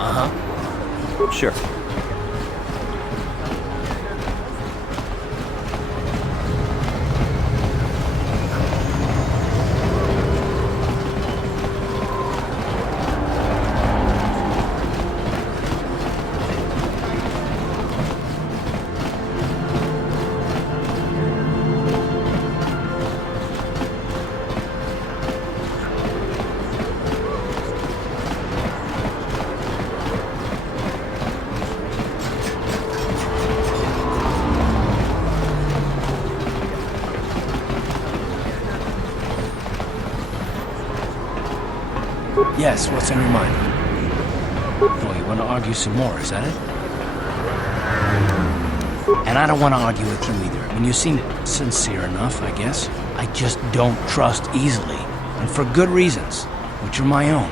Uh-huh. Sure. Yes, what's on your mind? Oh, you want to argue some more, is that it? And I don't want to argue with you either. I mean, you seem sincere enough, I guess. I just don't trust easily, and for good reasons, which are my own.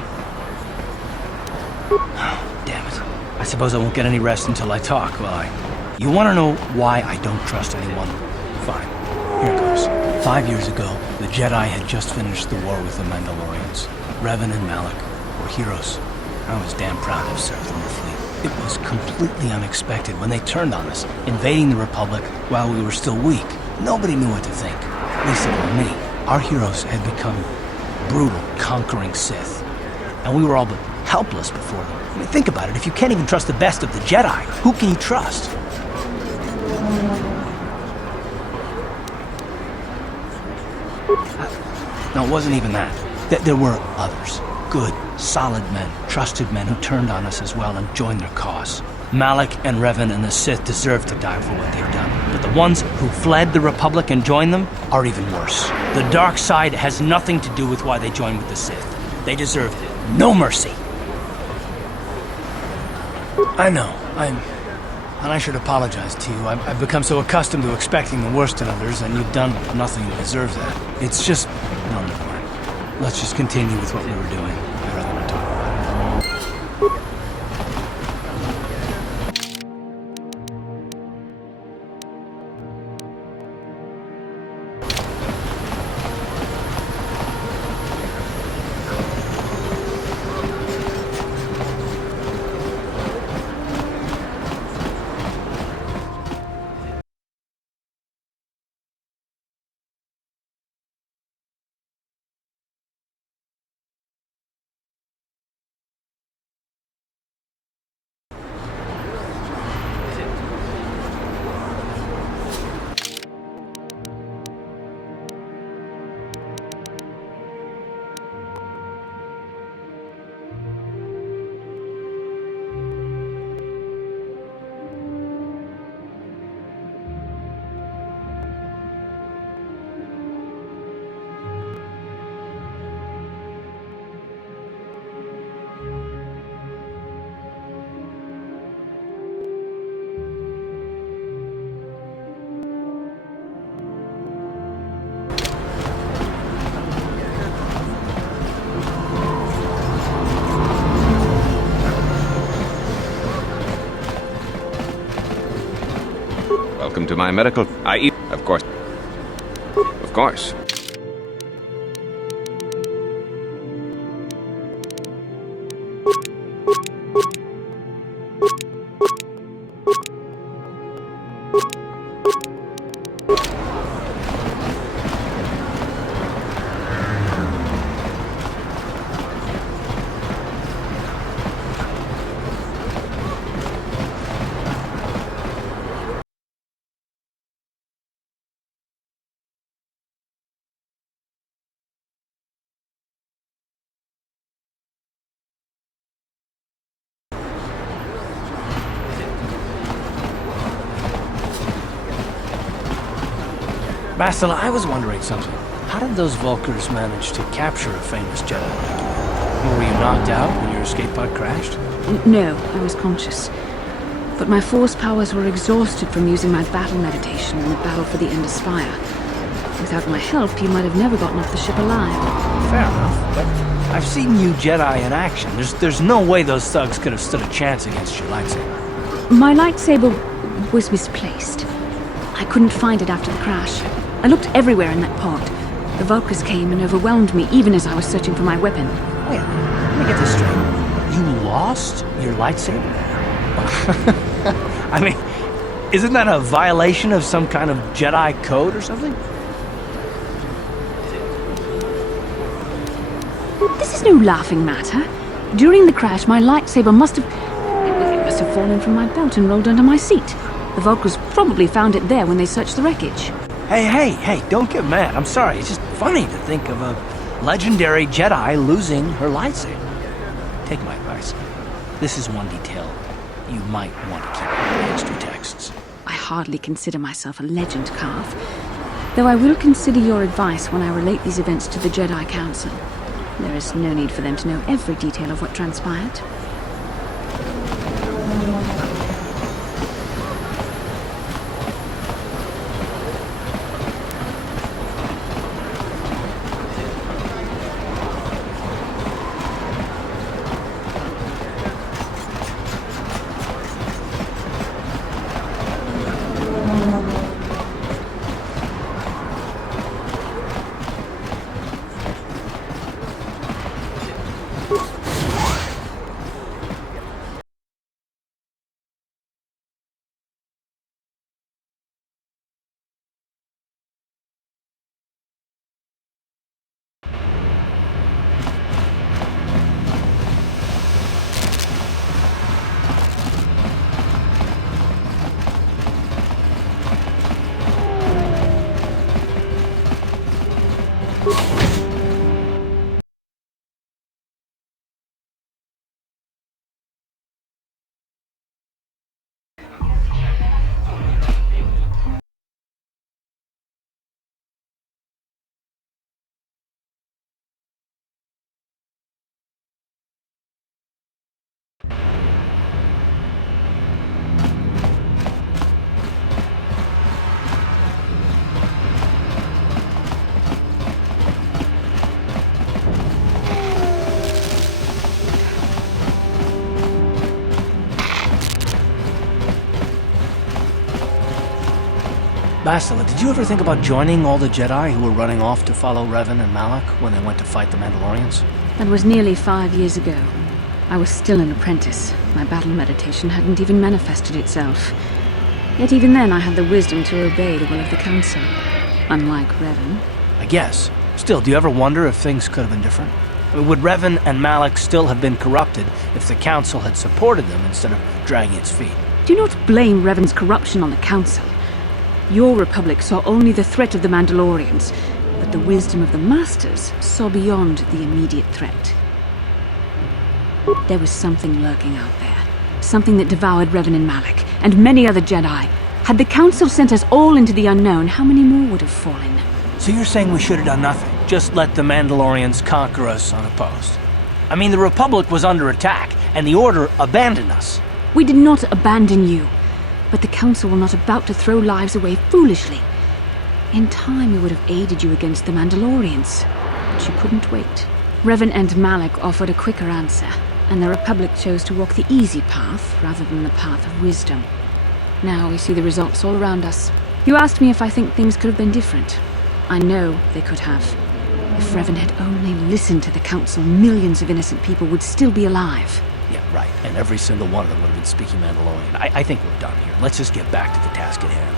Oh, damn it. I suppose I won't get any rest until I talk, will I? You want to know why I don't trust anyone? Fine. Here goes. 5 years ago, the Jedi had just finished the war with the Mandalorians. Revan and Malik were heroes. I was damn proud to have served in their fleet. It was completely unexpected when they turned on us, invading the Republic while we were still weak. Nobody knew what to think, least of all me. Our heroes had become brutal, conquering Sith, and we were all but helpless before them. I mean, think about it. If you can't even trust the best of the Jedi, who can you trust? No, it wasn't even that. There were others. Good, solid men, trusted men who turned on us as well and joined their cause. Malik and Revan and the Sith deserve to die for what they've done. But the ones who fled the Republic and joined them are even worse. The dark side has nothing to do with why they joined with the Sith. They deserve no mercy. I know, and I should apologize to you. I've become so accustomed to expecting the worst in others, and you've done nothing to deserve that. It's just... no, never mind. Let's just continue with what we were doing. I'd rather not talk about it. Welcome to my medical... Of course. Of course. Bastila, I was wondering something. How did those Vulkars manage to capture a famous Jedi like you? Were you knocked out when your escape pod crashed? No, I was conscious. But my force powers were exhausted from using my battle meditation in the battle for the Ender Spire. Without my help, you might have never gotten off the ship alive. Fair enough, but I've seen you Jedi in action. There's no way those thugs could have stood a chance against your lightsaber. My lightsaber was misplaced. I couldn't find it after the crash. I looked everywhere in that pod. The Vulkars came and overwhelmed me even as I was searching for my weapon. Wait, let me get this straight. You lost your lightsaber? I mean, isn't that a violation of some kind of Jedi code or something? This is no laughing matter. During the crash, my lightsaber must have fallen from my belt and rolled under my seat. The Vulcans probably found it there when they searched the wreckage. Hey, don't get mad. I'm sorry. It's just funny to think of a legendary Jedi losing her lightsaber. Take my advice. This is one detail you might want to keep in the history texts. I hardly consider myself a legend calf, though I will consider your advice when I relate these events to the Jedi Council. There is no need for them to know every detail of what transpired. Bastila, did you ever think about joining all the Jedi who were running off to follow Revan and Malak when they went to fight the Mandalorians? That was nearly 5 years ago. I was still an apprentice. My battle meditation hadn't even manifested itself. Yet even then I had the wisdom to obey the will of the Council. Unlike Revan. I guess. Still, do you ever wonder if things could have been different? Would Revan and Malak still have been corrupted if the Council had supported them instead of dragging its feet? Do not blame Revan's corruption on the Council. Your Republic saw only the threat of the Mandalorians, but the wisdom of the Masters saw beyond the immediate threat. There was something lurking out there. Something that devoured Revan and Malak, and many other Jedi. Had the Council sent us all into the unknown, how many more would have fallen? So you're saying we should have done nothing? Just let the Mandalorians conquer us unopposed? I mean, the Republic was under attack, and the Order abandoned us. We did not abandon you. But the Council were not about to throw lives away foolishly. In time, we would have aided you against the Mandalorians. But you couldn't wait. Revan and Malak offered a quicker answer, and the Republic chose to walk the easy path rather than the path of wisdom. Now we see the results all around us. You asked me if I think things could have been different. I know they could have. If Revan had only listened to the Council, millions of innocent people would still be alive. Yeah, right. And every single one of them would have been speaking Mandalorian. I think we're done here. Let's just get back to the task at hand.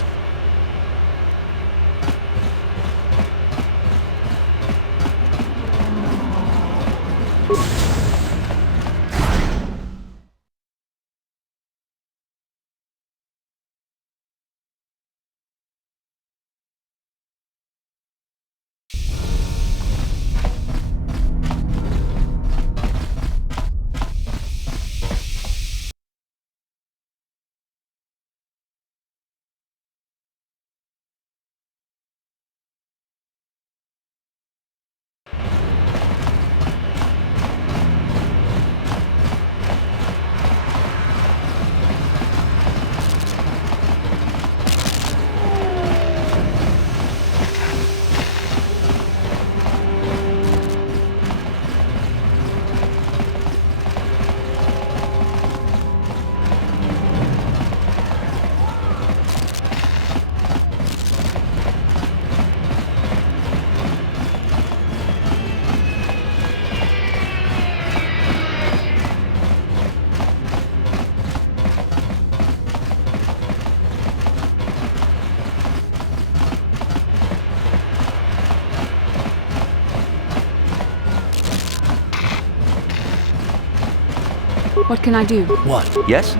What can I do? What? Yes?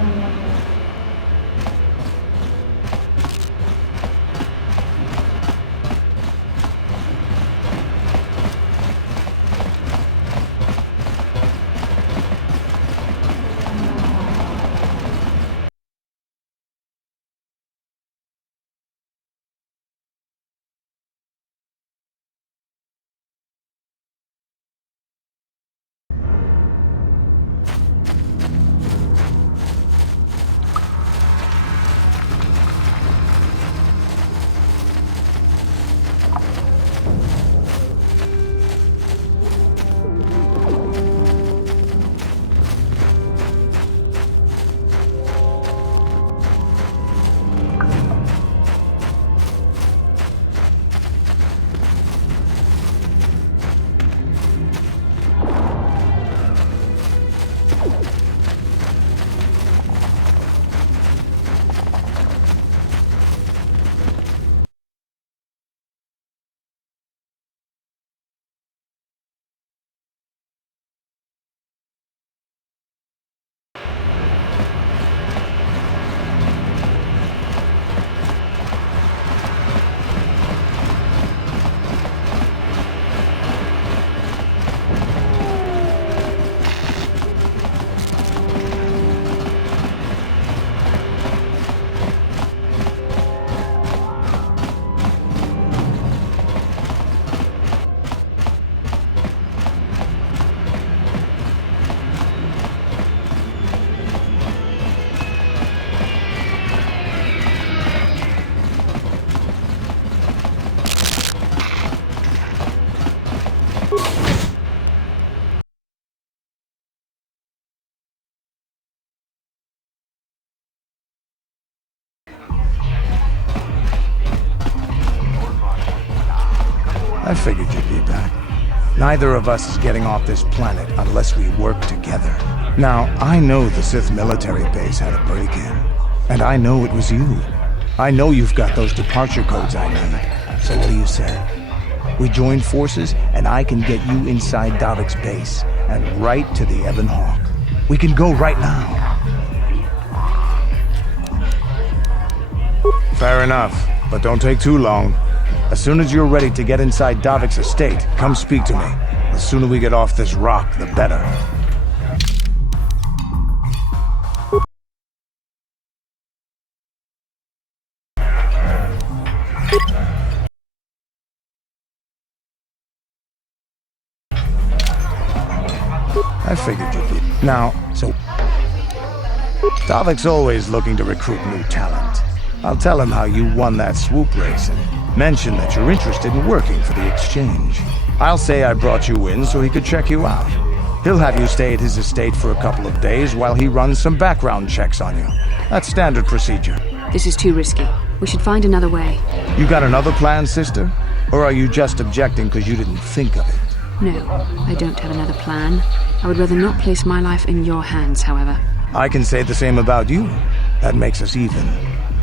I figured you'd be back. Neither of us is getting off this planet unless we work together. Now, I know the Sith military base had a break-in. And I know it was you. I know you've got those departure codes I need. So what do you say? We join forces, and I can get you inside Davik's base, and right to the Ebon Hawk. We can go right now. Fair enough, but don't take too long. As soon as you're ready to get inside Davik's estate, come speak to me. The sooner we get off this rock, the better. I figured you'd be. Now, so... Davik's always looking to recruit new talent. I'll tell him how you won that swoop race and mention that you're interested in working for the exchange. I'll say I brought you in so he could check you out. He'll have you stay at his estate for a couple of days while he runs some background checks on you. That's standard procedure. This is too risky. We should find another way. You got another plan, sister? Or are you just objecting because you didn't think of it? No, I don't have another plan. I would rather not place my life in your hands, however. I can say the same about you. That makes us even.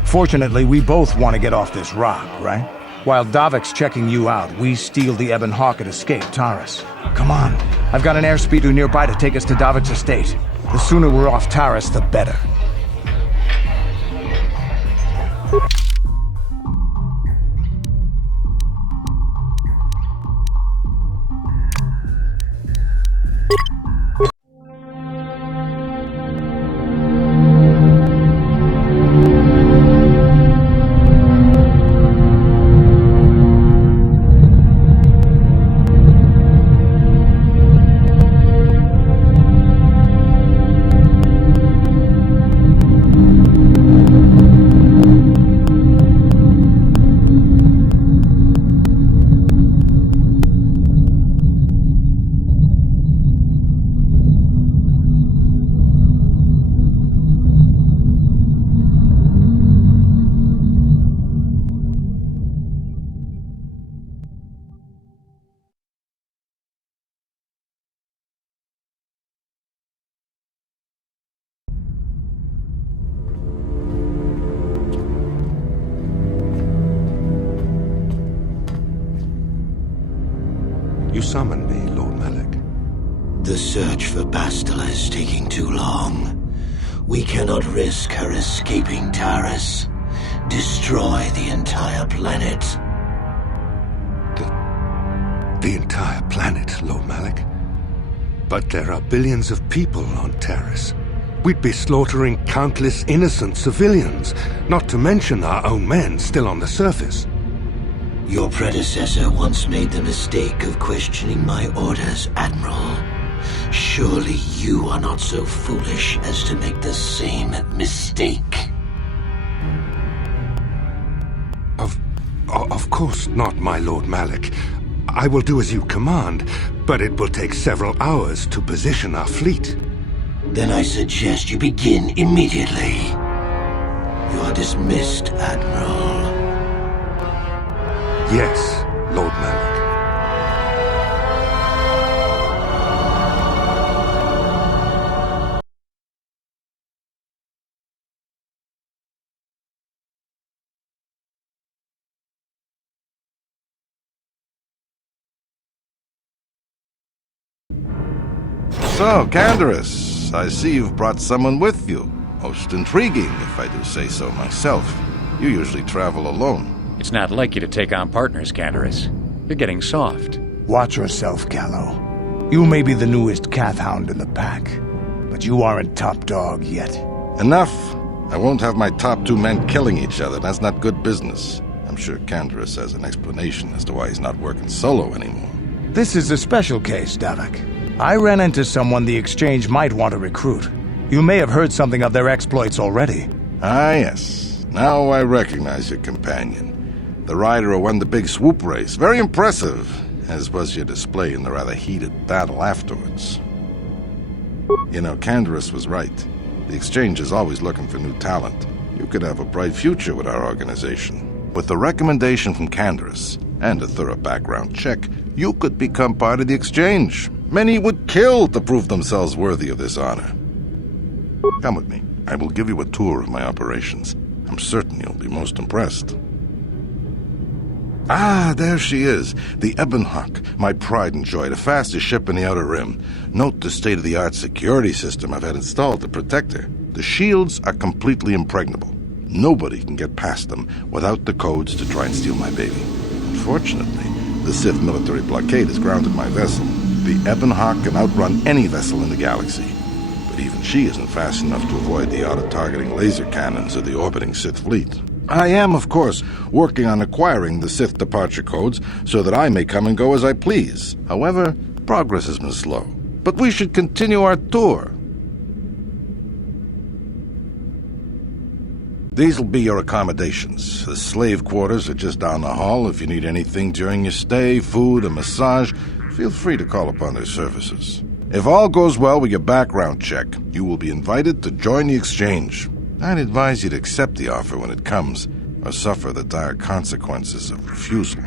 Fortunately, we both want to get off this rock, right? While Davik's checking you out, we steal the Ebon Hawk and escape Taris. Come on. I've got an airspeeder nearby to take us to Davik's estate. The sooner we're off Taris, the better. You summoned me, Lord Malak. The search for Bastila is taking too long. We cannot risk her escaping Taris. Destroy the entire planet. The entire planet, Lord Malik? But there are billions of people on Taris. We'd be slaughtering countless innocent civilians, not to mention our own men still on the surface. Your predecessor once made the mistake of questioning my orders, Admiral. Surely you are not so foolish as to make the same mistake. Of course not, my Lord Malik. I will do as you command, but it will take several hours to position our fleet. Then I suggest you begin immediately. You are dismissed, Admiral. Yes, Lord Malik. So, Canderous, I see you've brought someone with you. Most intriguing, if I do say so myself. You usually travel alone. It's not like you to take on partners, Canderous. You're getting soft. Watch yourself, Callow. You may be the newest Cath Hound in the pack, but you aren't top dog yet. Enough! I won't have my top 2 men killing each other. That's not good business. I'm sure Canderous has an explanation as to why he's not working solo anymore. This is a special case, Davik. I ran into someone the Exchange might want to recruit. You may have heard something of their exploits already. Ah, yes. Now I recognize your companion. The rider who won the big swoop race. Very impressive, as was your display in the rather heated battle afterwards. You know, Canderous was right. The Exchange is always looking for new talent. You could have a bright future with our organization. With the recommendation from Canderous and a thorough background check, you could become part of the Exchange. Many would kill to prove themselves worthy of this honor. Come with me. I will give you a tour of my operations. I'm certain you'll be most impressed. Ah, there she is. The Ebon Hawk, my pride and joy, the fastest ship in the Outer Rim. Note the state-of-the-art security system I've had installed to protect her. The shields are completely impregnable. Nobody can get past them without the codes to try and steal my baby. Unfortunately, the Sith military blockade has grounded my vessel. The Ebon Hawk can outrun any vessel in the galaxy. But even she isn't fast enough to avoid the auto-targeting laser cannons of the orbiting Sith fleet. I am, of course, working on acquiring the Sith departure codes so that I may come and go as I please. However, progress has been slow. But we should continue our tour. These will be your accommodations. The slave quarters are just down the hall. If you need anything during your stay, food, a massage, feel free to call upon their services. If all goes well with your background check, you will be invited to join the Exchange. I'd advise you to accept the offer when it comes, or suffer the dire consequences of refusal.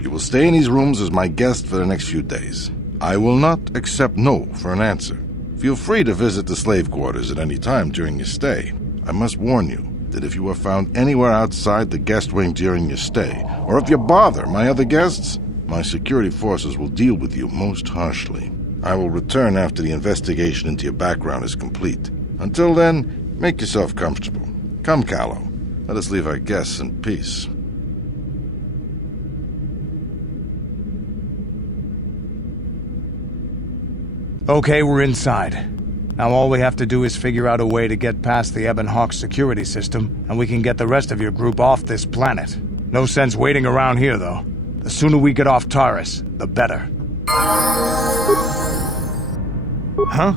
You will stay in these rooms as my guest for the next few days. I will not accept no for an answer. Feel free to visit the slave quarters at any time during your stay. I must warn you that if you are found anywhere outside the guest wing during your stay, or if you bother my other guests, my security forces will deal with you most harshly. I will return after the investigation into your background is complete. Until then, make yourself comfortable. Come, Callow. Let us leave our guests in peace. Okay, we're inside. Now all we have to do is figure out a way to get past the Ebon Hawk security system, and we can get the rest of your group off this planet. No sense waiting around here, though. The sooner we get off Taris, the better. Huh?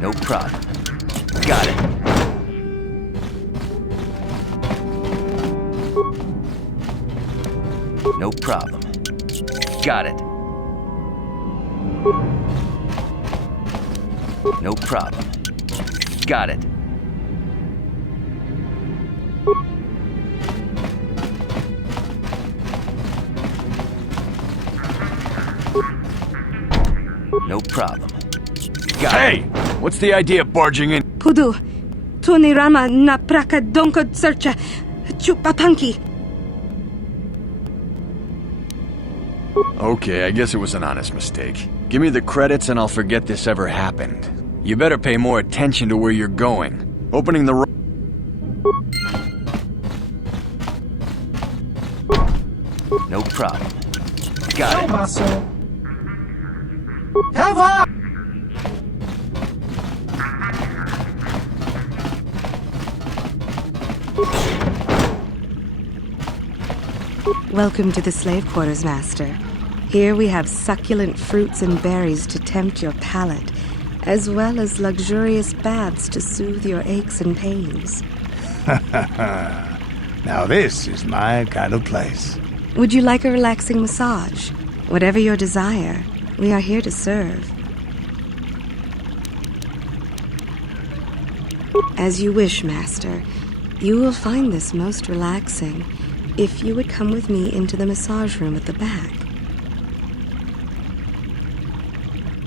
No problem. Got it. No problem. Got it. No problem. Got it. No problem. Hey! What's the idea of barging in? Pudu, tunirama na praka donko searcha, chupapanki. Okay, I guess it was an honest mistake. Give me the credits and I'll forget this ever happened. You better pay more attention to where you're going. Opening the No problem. Got it. Have on! Welcome to the slave quarters, Master. Here we have succulent fruits and berries to tempt your palate, as well as luxurious baths to soothe your aches and pains. Now this is my kind of place. Would you like a relaxing massage? Whatever your desire, we are here to serve. As you wish, Master. You will find this most relaxing if you would come with me into the massage room at the back.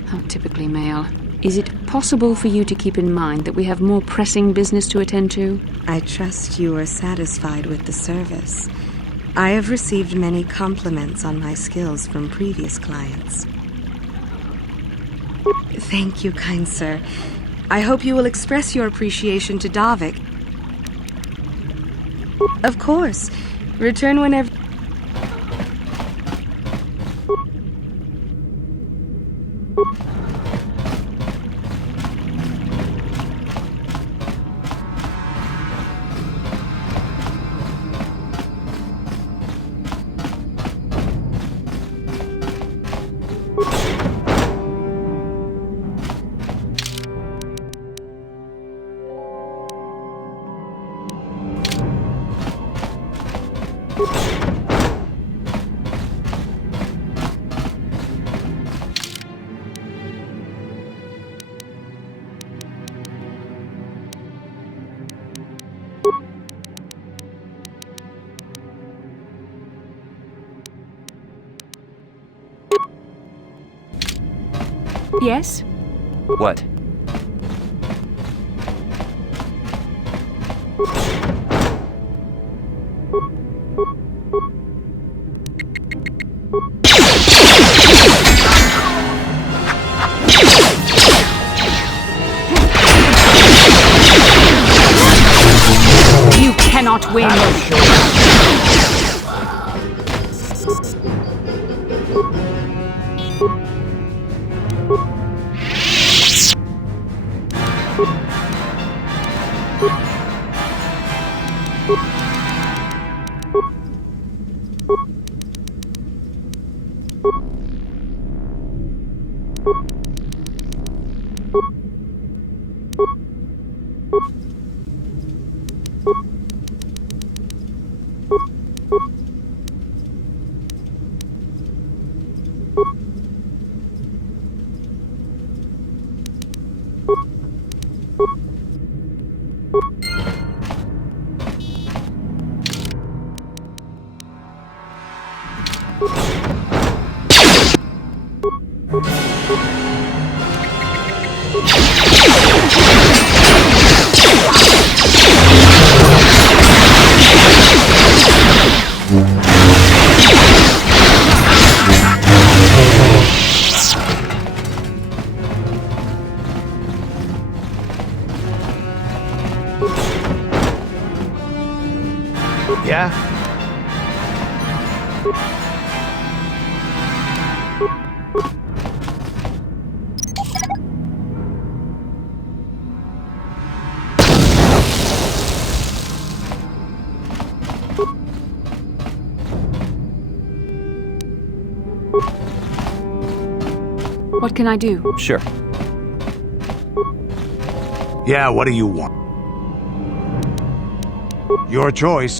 How typically male. Is it possible for you to keep in mind that we have more pressing business to attend to? I trust you are satisfied with the service. I have received many compliments on my skills from previous clients. Thank you, kind sir. I hope you will express your appreciation to Davik. Of course. Return whenever... Yes? What? You cannot win. Yeah? What can I do? Sure. Yeah, what do you want? Your choice.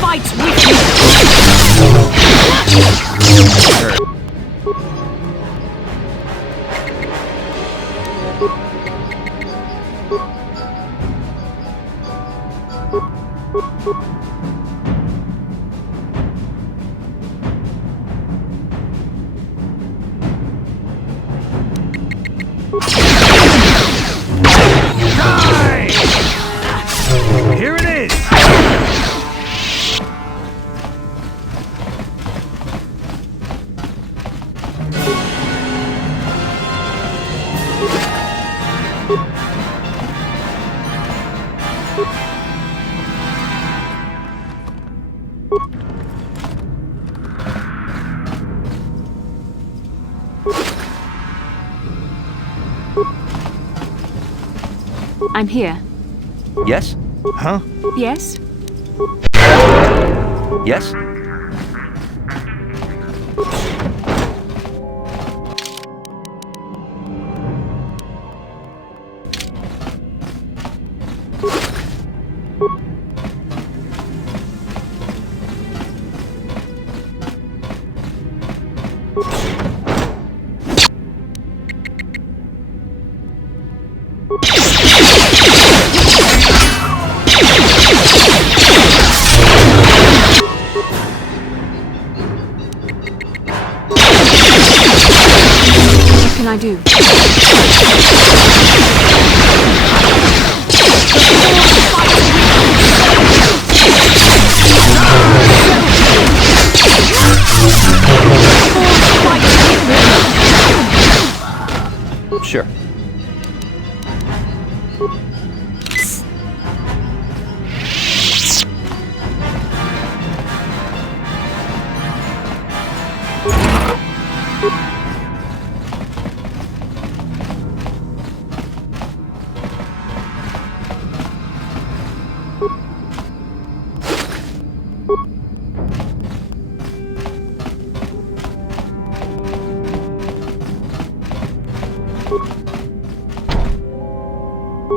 Fight with you! Here it is! I'm here. Yes? Huh? Yes? Yes? What can I do? Sure.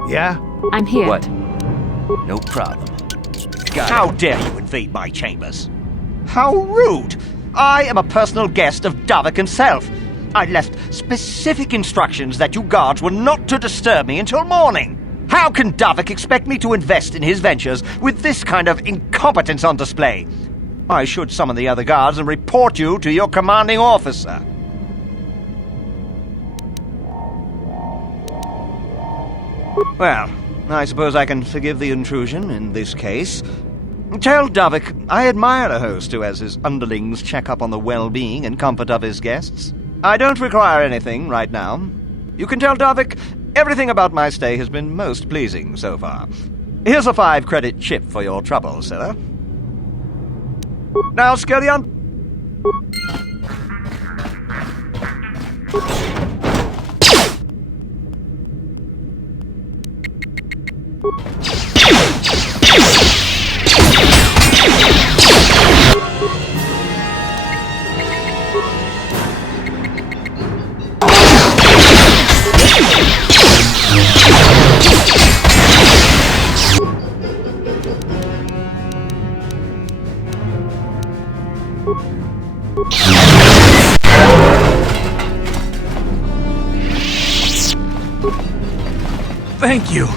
Yeah? I'm here. What? No problem. How dare you invade my chambers? How rude! I am a personal guest of Davik himself. I left specific instructions that you guards were not to disturb me until morning. How can Davik expect me to invest in his ventures with this kind of incompetence on display? I should summon the other guards and report you to your commanding officer. Well, I suppose I can forgive the intrusion in this case. Tell Davik I admire a host who has his underlings check up on the well-being and comfort of his guests. I don't require anything right now. You can tell Davik everything about my stay has been most pleasing so far. Here's a 5-credit chip for your trouble, sir. Now, Skelion. Thank you.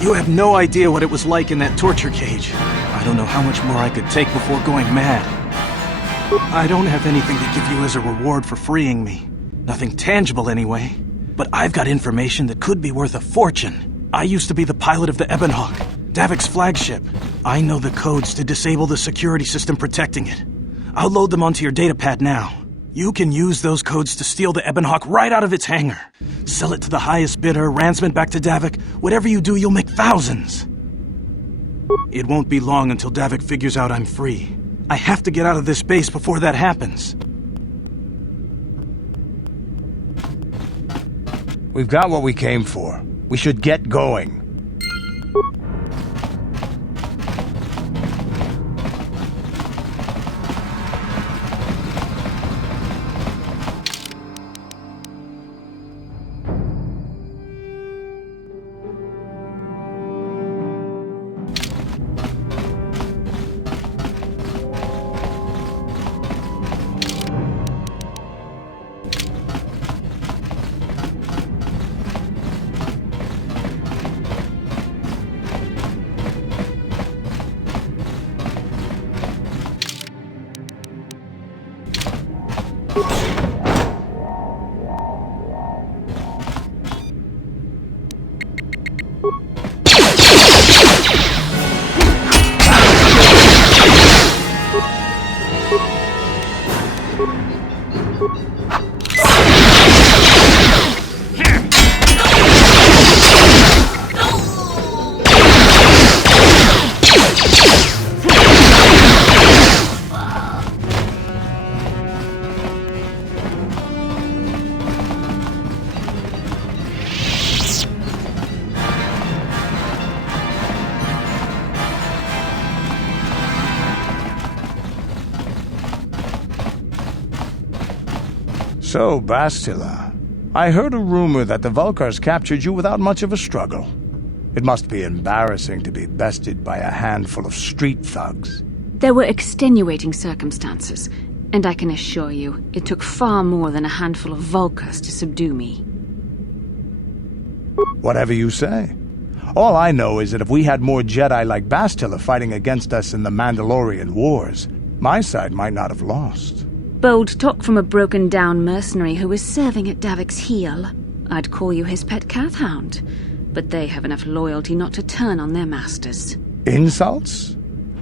You have no idea what it was like in that torture cage. I don't know how much more I could take before going mad. I don't have anything to give you as a reward for freeing me. Nothing tangible anyway. But I've got information that could be worth a fortune. I used to be the pilot of the Ebonhawk, Davik's flagship. I know the codes to disable the security system protecting it. I'll load them onto your datapad now. You can use those codes to steal the Ebonhawk right out of its hangar. Sell it to the highest bidder, ransom it back to Davik. Whatever you do, you'll make thousands. It won't be long until Davik figures out I'm free. I have to get out of this base before that happens. We've got what we came for. We should get going. So, Bastila, I heard a rumor that the Vulkars captured you without much of a struggle. It must be embarrassing to be bested by a handful of street thugs. There were extenuating circumstances, and I can assure you, it took far more than a handful of Vulkars to subdue me. Whatever you say. All I know is that if we had more Jedi like Bastila fighting against us in the Mandalorian Wars, my side might not have lost. Bold talk from a broken-down mercenary who is serving at Davik's heel. I'd call you his pet cat-hound, but they have enough loyalty not to turn on their masters. Insults?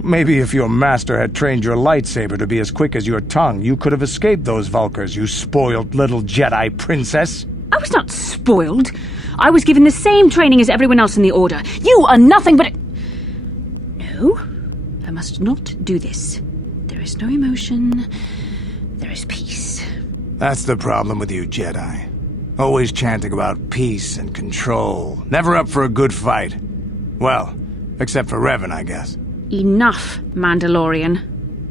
Maybe if your master had trained your lightsaber to be as quick as your tongue, you could have escaped those Vulkars, you spoiled little Jedi princess. I was not spoiled. I was given the same training as everyone else in the Order. You are nothing but... No, I must not do this. There is no emotion. There is peace. That's the problem with you Jedi. Always chanting about peace and control. Never up for a good fight. Well, except for Revan, I guess. Enough, Mandalorian.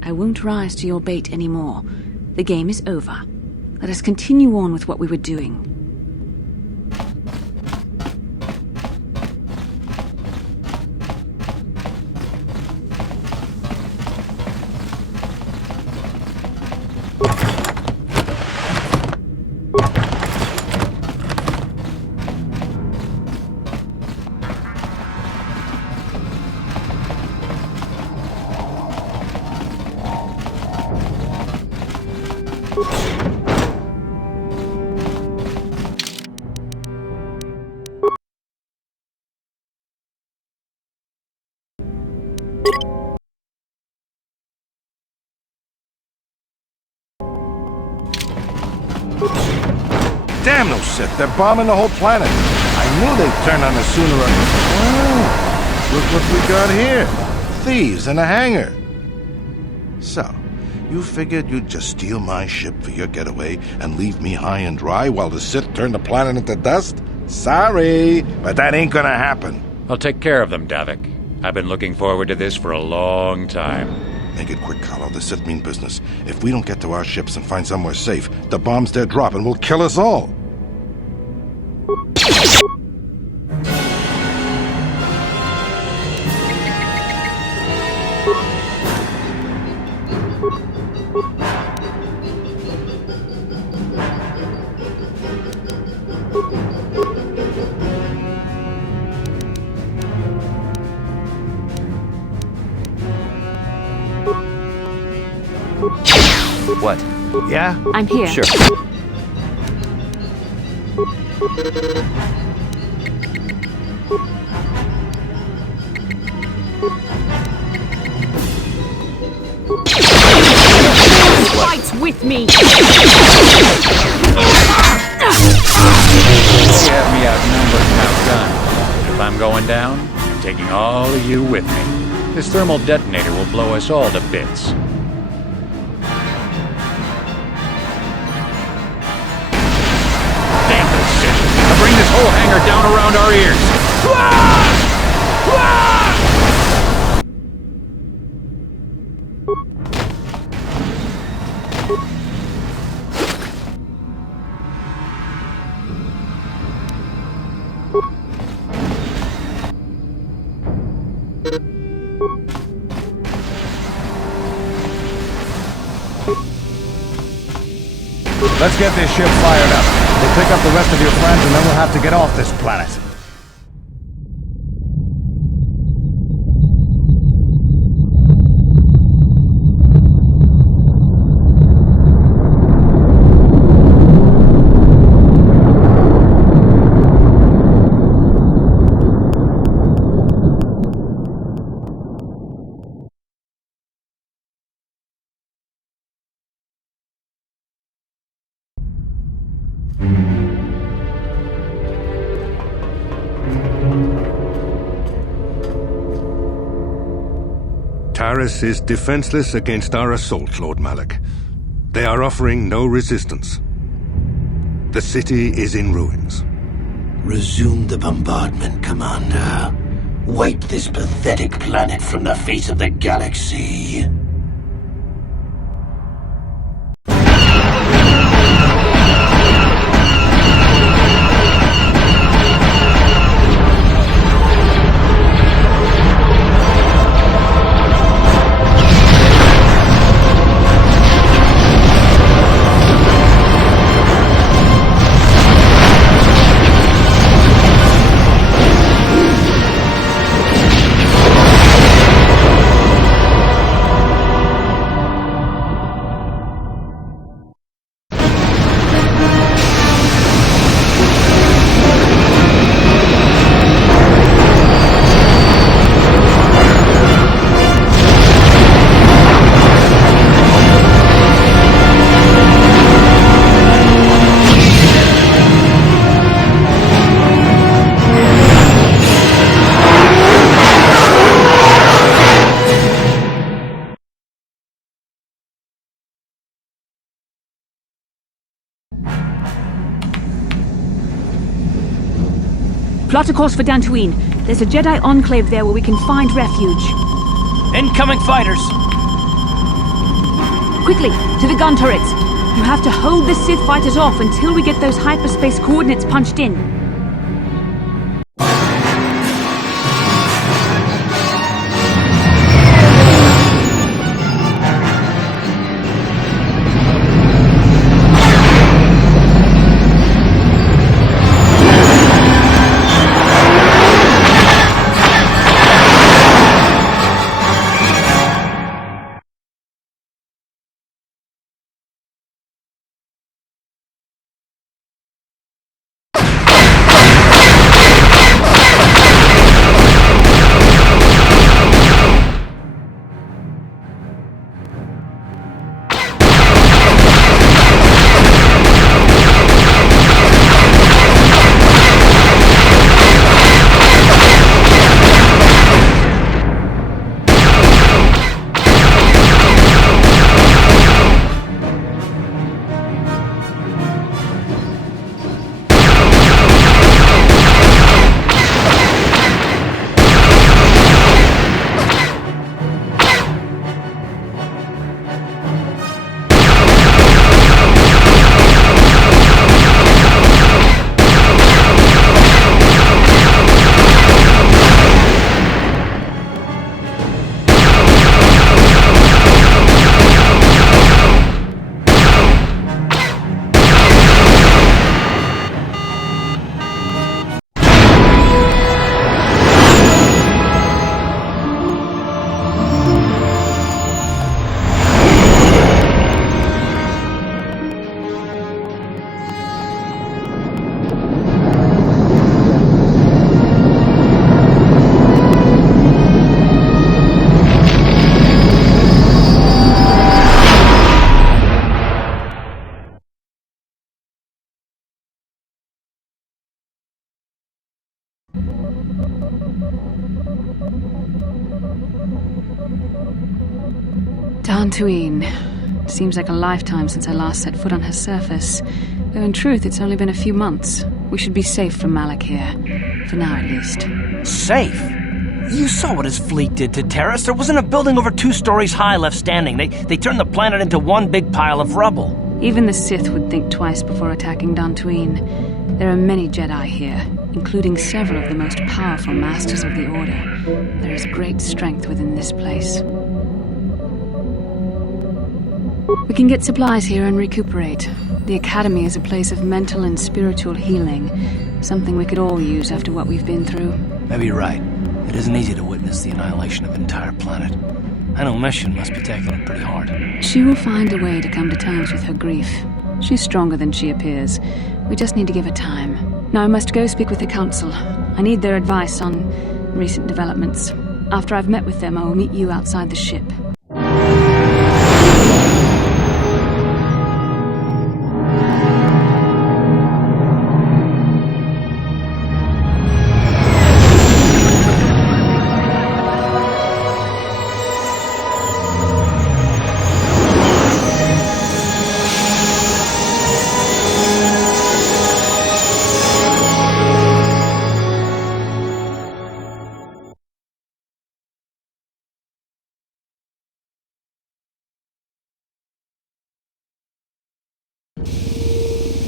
I won't rise to your bait anymore. The game is over. Let us continue on with what we were doing. Damn those Sith, they're bombing the whole planet. I knew they'd turn on us sooner or... Oh, look what we got here. Thieves in a hangar. So, You figured you'd just steal my ship for your getaway and leave me high and dry while the Sith turned the planet into dust? Sorry, but that ain't gonna happen. I'll take care of them, Davik. I've been looking forward to this for a long time. Make it quick, Carlo. The Sith mean business. If we don't get to our ships and find somewhere safe, the bombs they're dropping will kill us all. What? Yeah? I'm here. Sure. Fight with me! You have me outnumbered and outgunned. If I'm going down, I'm taking all of you with me. This thermal detonator will blow us all to bits. Bring this whole hangar down around our ears. Let's get this ship fired up. We'll pick up the rest of your friends and then we'll have to get off this planet. Taris is defenseless against our assault, Lord Malak. They are offering no resistance. The city is in ruins. Resume the bombardment, Commander. Wipe this pathetic planet from the face of the galaxy. Plot a course for Dantooine. There's a Jedi enclave there where we can find refuge. Incoming fighters! Quickly, to the gun turrets. You have to hold the Sith fighters off until we get those hyperspace coordinates punched in. Dantooine. Seems like a lifetime since I last set foot on her surface. Though in truth, it's only been a few months. We should be safe from Malik here. For now, at least. Safe? You saw what his fleet did to Terrace. There wasn't a building over 2 stories high left standing. They turned the planet into one big pile of rubble. Even the Sith would think twice before attacking Dantooine. There are many Jedi here, including several of the most powerful Masters of the Order. There is great strength within this place. We can get supplies here and recuperate. The Academy is a place of mental and spiritual healing, something we could all use after what we've been through. Maybe you're right. It isn't easy to witness the annihilation of an entire planet. I know Mission must be taking it pretty hard. She will find a way to come to terms with her grief. She's stronger than she appears. We just need to give her time. Now I must go speak with the Council. I need their advice on recent developments. After I've met with them, I will meet you outside the ship.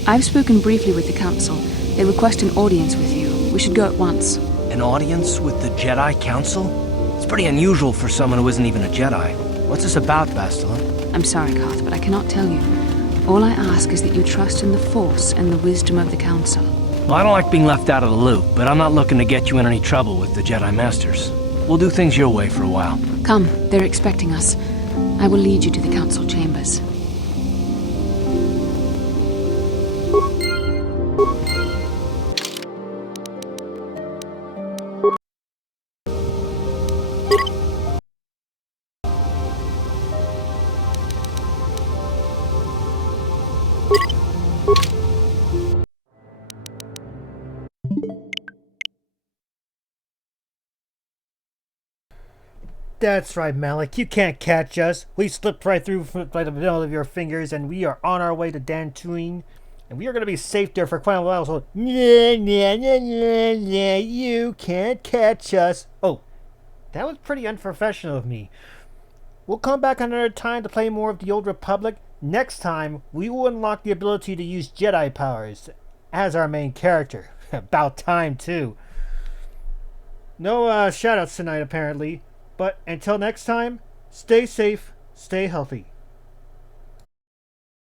I've spoken briefly with the Council. They request an audience with you. We should go at once. An audience with the Jedi Council? It's pretty unusual for someone who isn't even a Jedi. What's this about, Bastila? I'm sorry, Koth, but I cannot tell you. All I ask is that you trust in the Force and the wisdom of the Council. Well, I don't like being left out of the loop, but I'm not looking to get you in any trouble with the Jedi Masters. We'll do things your way for a while. Come, they're expecting us. I will lead you to the Council chambers. That's right, Malik. You can't catch us. We slipped right through by the middle of your fingers, and we are on our way to Dantooine. And we are going to be safe there for quite a while, so... You can't catch us. Oh, that was pretty unprofessional of me. We'll come back another time to play more of the Old Republic. Next time, we will unlock the ability to use Jedi powers as our main character. About time, too. No shoutouts tonight, apparently. But until next time, stay safe, stay healthy.